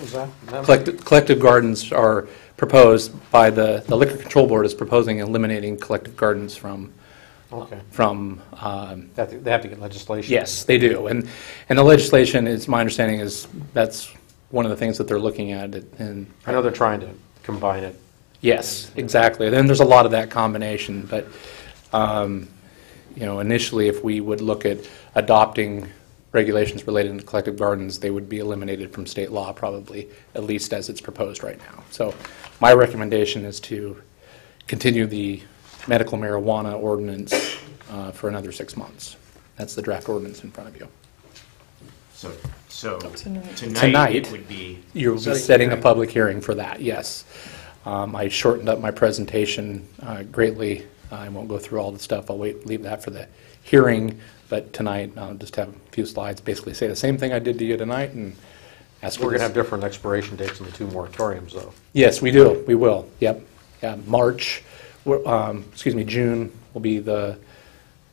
was that? Collective gardens are proposed by the Liquor Control Board is proposing eliminating collective gardens from. Okay. From. They have to get legislation. Yes, they do, and the legislation is, my understanding is that's one of the things that they're looking at, and I know they're trying to combine it. yes, exactly. Then there's a lot of that combination, but initially, if we would look at adopting regulations related to collective gardens, they would be eliminated from state law, probably, at least as it's proposed right now. So my recommendation is to continue the medical marijuana ordinance for another 6 months. That's the draft ordinance in front of you. So Tonight. tonight it would be, You'll be setting a public hearing for that, yes. I shortened up my presentation greatly. I won't go through all the stuff. I'll leave that for the hearing. But tonight, I'll just have a few slides, basically say the same thing I did to you tonight and ask you. We're going to have different expiration dates in the two moratoriums, though. Yes, we do. We will. Yep. Yeah, March, June will be the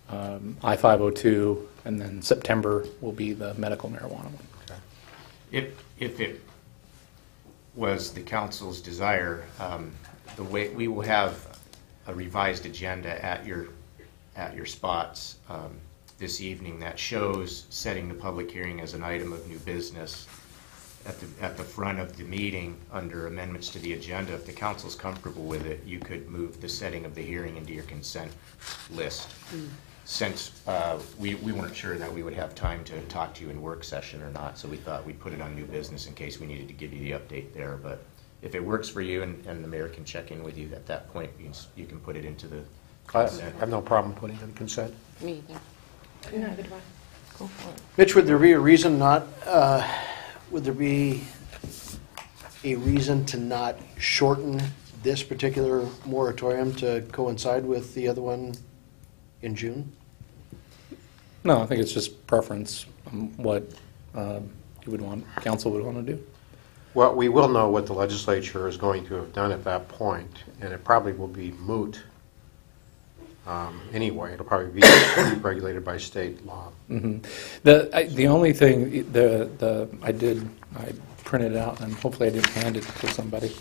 I-502, and then September will be the medical marijuana one. if it was the council's desire, the way we will have a revised agenda at your spots this evening that shows setting the public hearing as an item of new business at the front of the meeting under amendments to the agenda. If the council's comfortable with it, you could move the setting of the hearing into your consent list. Since we weren't sure that we would have time to talk to you in work session or not, so we thought we'd put it on new business in case we needed to give you the update there. But if it works for you and the mayor can check in with you at that point, you can put it into the I consent. have no problem putting it in consent. Me either. Neither do I. Go for it. Mitch, would there be a reason not, would there be a reason to not shorten this particular moratorium to coincide with the other one in June? No, I think it's just preference, what you would want, council would want to do. Well, we will know what the legislature is going to have done at that point, and it probably will be moot anyway. It'll probably be regulated by state law. Mm-hmm. The only thing I printed it out, and hopefully I didn't hand it to somebody.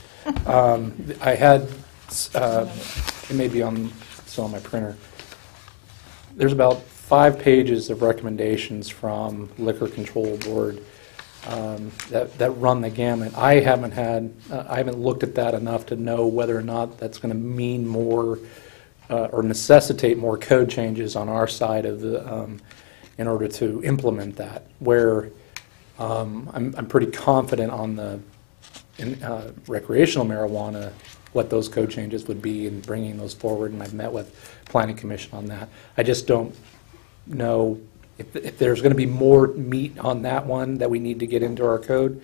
I had it may be still on my printer. There's about 5 pages of recommendations from Liquor Control Board that run the gamut. I haven't looked at that enough to know whether or not that's going to mean more or necessitate more code changes on our side of the in order to implement that. Where I'm pretty confident on the recreational marijuana, what those code changes would be and bringing those forward, and I've met with Planning Commission on that. I just don't know if there's going to be more meat on that one that we need to get into our code.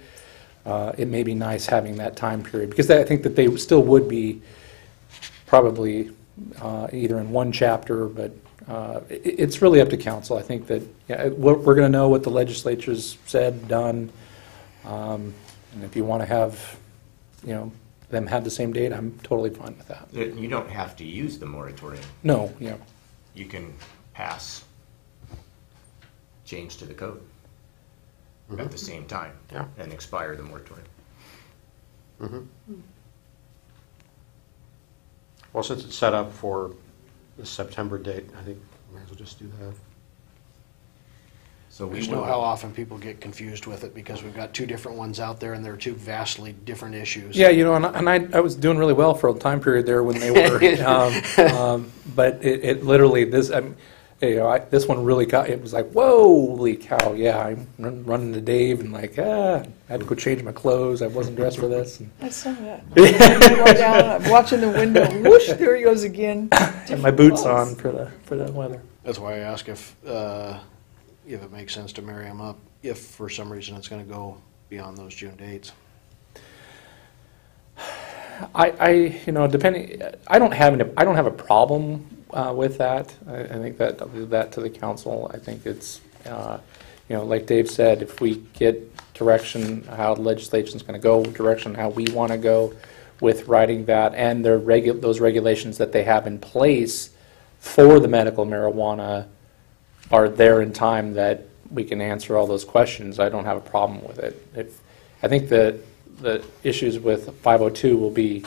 It may be nice having that time period, because I think that they still would be probably either in one chapter, but it's really up to council. I think that we're going to know what the legislature's said, done, and if you want to have, them have the same date, I'm totally fine with that. You don't have to use the moratorium. No, You can pass change to the code at the same time and expire the moratorium. Well, since it's set up for the September date, I think we might as well just do that. So I just know how often people get confused with it, because we've got 2 different ones out there and they're 2 vastly different issues. Yeah, and I was doing really well for a time period there when they were, but it literally, this one really it was like, whoa, holy cow, yeah, I'm running to Dave and like, I had to go change my clothes, I wasn't dressed for this. I saw that. I go down, I'm watching the window, whoosh, there he goes again. Had my boots on for the weather. That's why I ask if it makes sense to marry them up, if for some reason it's gonna go beyond those June dates. Depending, I don't have a problem with that. I think that I'll leave that to the council. I think it's, like Dave said, if we get direction how the legislation's going to go, direction how we want to go with writing that, and those regulations that they have in place for the medical marijuana are there in time that we can answer all those questions, I don't have a problem with it. I think that the issues with 502 will be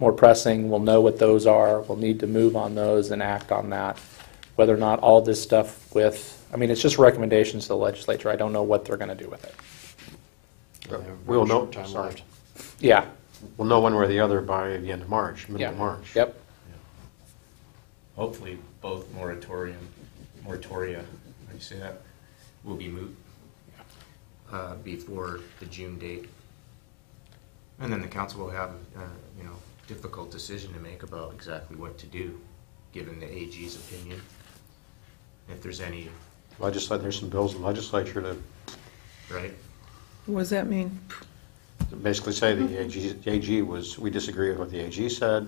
more pressing. We'll know what those are. We'll need to move on those and act on that. Whether or not all this stuff it's just recommendations to the legislature. I don't know what they're going to do with it. We'll know. Short time left. Yeah. We'll know one way or the other by the end of March, middle Yeah. of March. Yep. Hopefully, both moratoria, how do you say that, will be moot before the June date. And then the council will have, difficult decision to make about exactly what to do, given the AG's opinion. If there's any, There's some bills in the legislature to right? What does that mean? basically say the AG we disagree with what the AG said.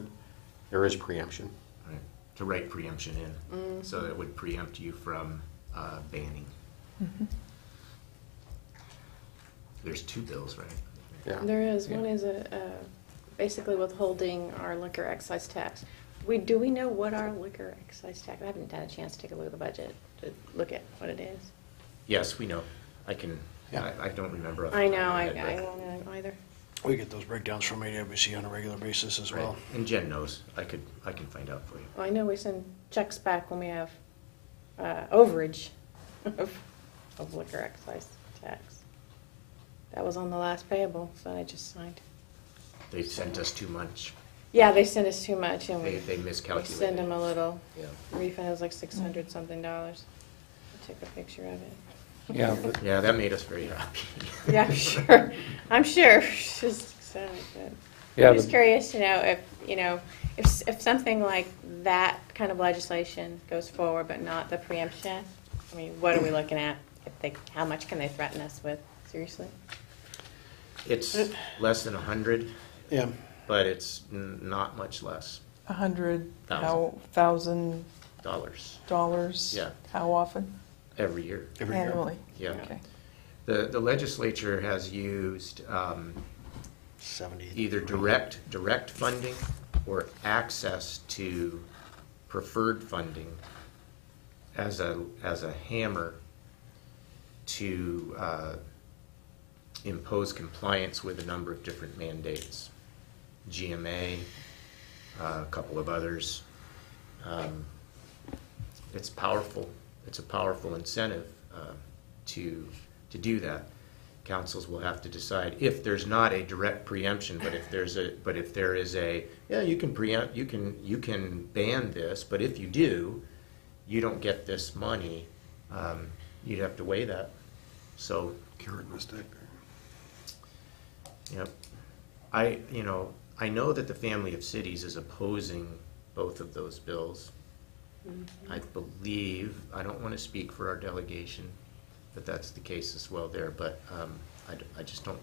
There is preemption. Right. To write preemption in, so that it would preempt you from banning. There's two bills, right? Yeah. There is. One is basically withholding our liquor excise tax. Do we know what our liquor excise tax? I haven't had a chance to take a look at the budget to look at what it is. Yes, we know. I can. Yeah. I don't remember. off the I top know. of my I head, won't know either. We get those breakdowns from AWC on a regular basis as but- well. right. And Jen knows. I can find out for you. Well, I know we send checks back when we have overage of liquor excise tax. That was on the last payable, so I just signed. They sent us too much. Yeah, they sent us too much, and They we miscalculated. send them a little Yeah. refund. It was like $600 something. I took a picture of it. Yeah. Yeah, that made us very happy. Yeah, I'm sure. I'm sure. It's just exciting, but Yeah. I'm just curious to know if something like that kind of legislation goes forward, but not the preemption. I mean, what are we looking at? How much can they threaten us with? Seriously? It's less than 100, Yeah, but it's not much less. $100,000 Dollars. Yeah, How often? every year. every year. Annually? Yeah. Okay. The legislature has used 70. either direct funding or access to preferred funding as a hammer to impose compliance with a number of different mandates. GMA, a couple of others. It's powerful. It's a powerful incentive to do that. Councils will have to decide if there's not a direct preemption, but if there is a you can preempt, you can ban this, but if you do, you don't get this money. You'd have to weigh that. So Carrot mistake. yep. I know that the Family of Cities is opposing both of those bills. I believe, I don't want to speak for our delegation, but that's the case as well there, but I just don't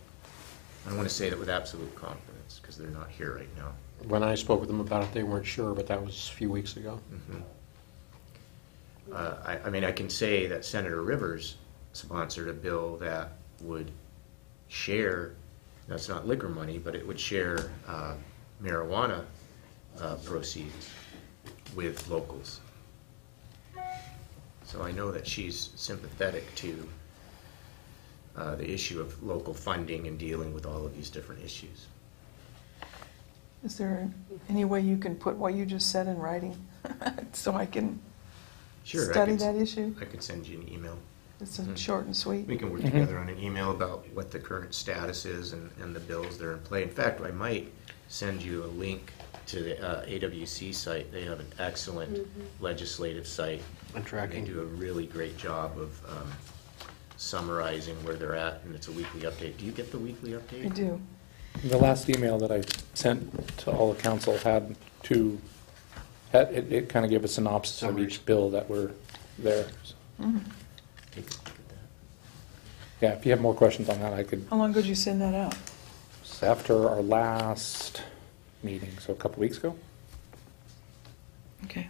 want to say that with absolute confidence, because they're not here right now. When I spoke with them about it, they weren't sure, but that was a few weeks ago. I can say that Senator Rivers sponsored a bill that would share, that's not liquor money, but it would share marijuana proceeds with locals. So I know that she's sympathetic to the issue of local funding and dealing with all of these different issues. Is there any way you can put what you just said in writing so I can Sure, study that issue? I could send you an email. It's short and sweet. We can work together on an email about what the current status is and the bills that are in play. In fact, I might send you a link to the AWC site. They have an excellent legislative site. And tracking. They do a really great job of summarizing where they're at, and it's a weekly update. Do you get the weekly update? I do. The last email that I sent to all the council had It kind of gave a synopsis of Summary. each bill that were there. so. Yeah, if you have more questions on that, I could, How long ago did you send that out? it's after our last meeting, so a couple weeks ago. Okay.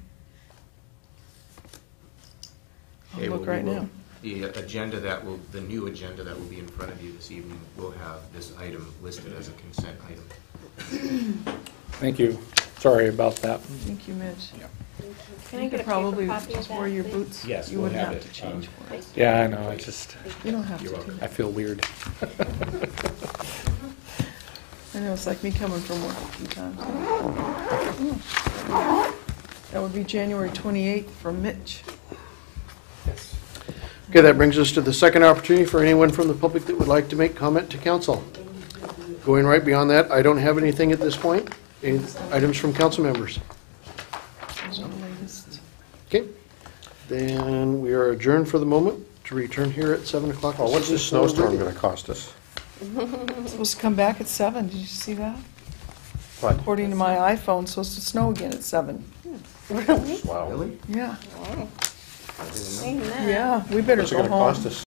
Okay, I'll well, look we right will- now. The new agenda that will be in front of you this evening will have this item listed as a consent item. Thank you. Sorry about that. Thank you, Mitch. Can I You get a could probably paper copy of just that, wear your please? boots. Yes, You we'll wouldn't have have to it, change for it. Yeah, I know, You don't have to You're do welcome. I that. feel weird. I know, it's like me coming from work a few times. That would be January 28th from Mitch. Okay, that brings us to the second opportunity for anyone from the public that would like to make comment to council. Going right beyond that, I don't have anything at this point. Any items from council members? Those are the latest. Okay, then we are adjourned for the moment to return here at 7 o'clock. Oh, what's this snowstorm gonna cost us? It's supposed to come back at 7. Did you see that? What? According to my iPhone, it's supposed to snow again at 7. Really? Wow. Really? Yeah. Saying that. Yeah, we better What's it go gonna home. cost us?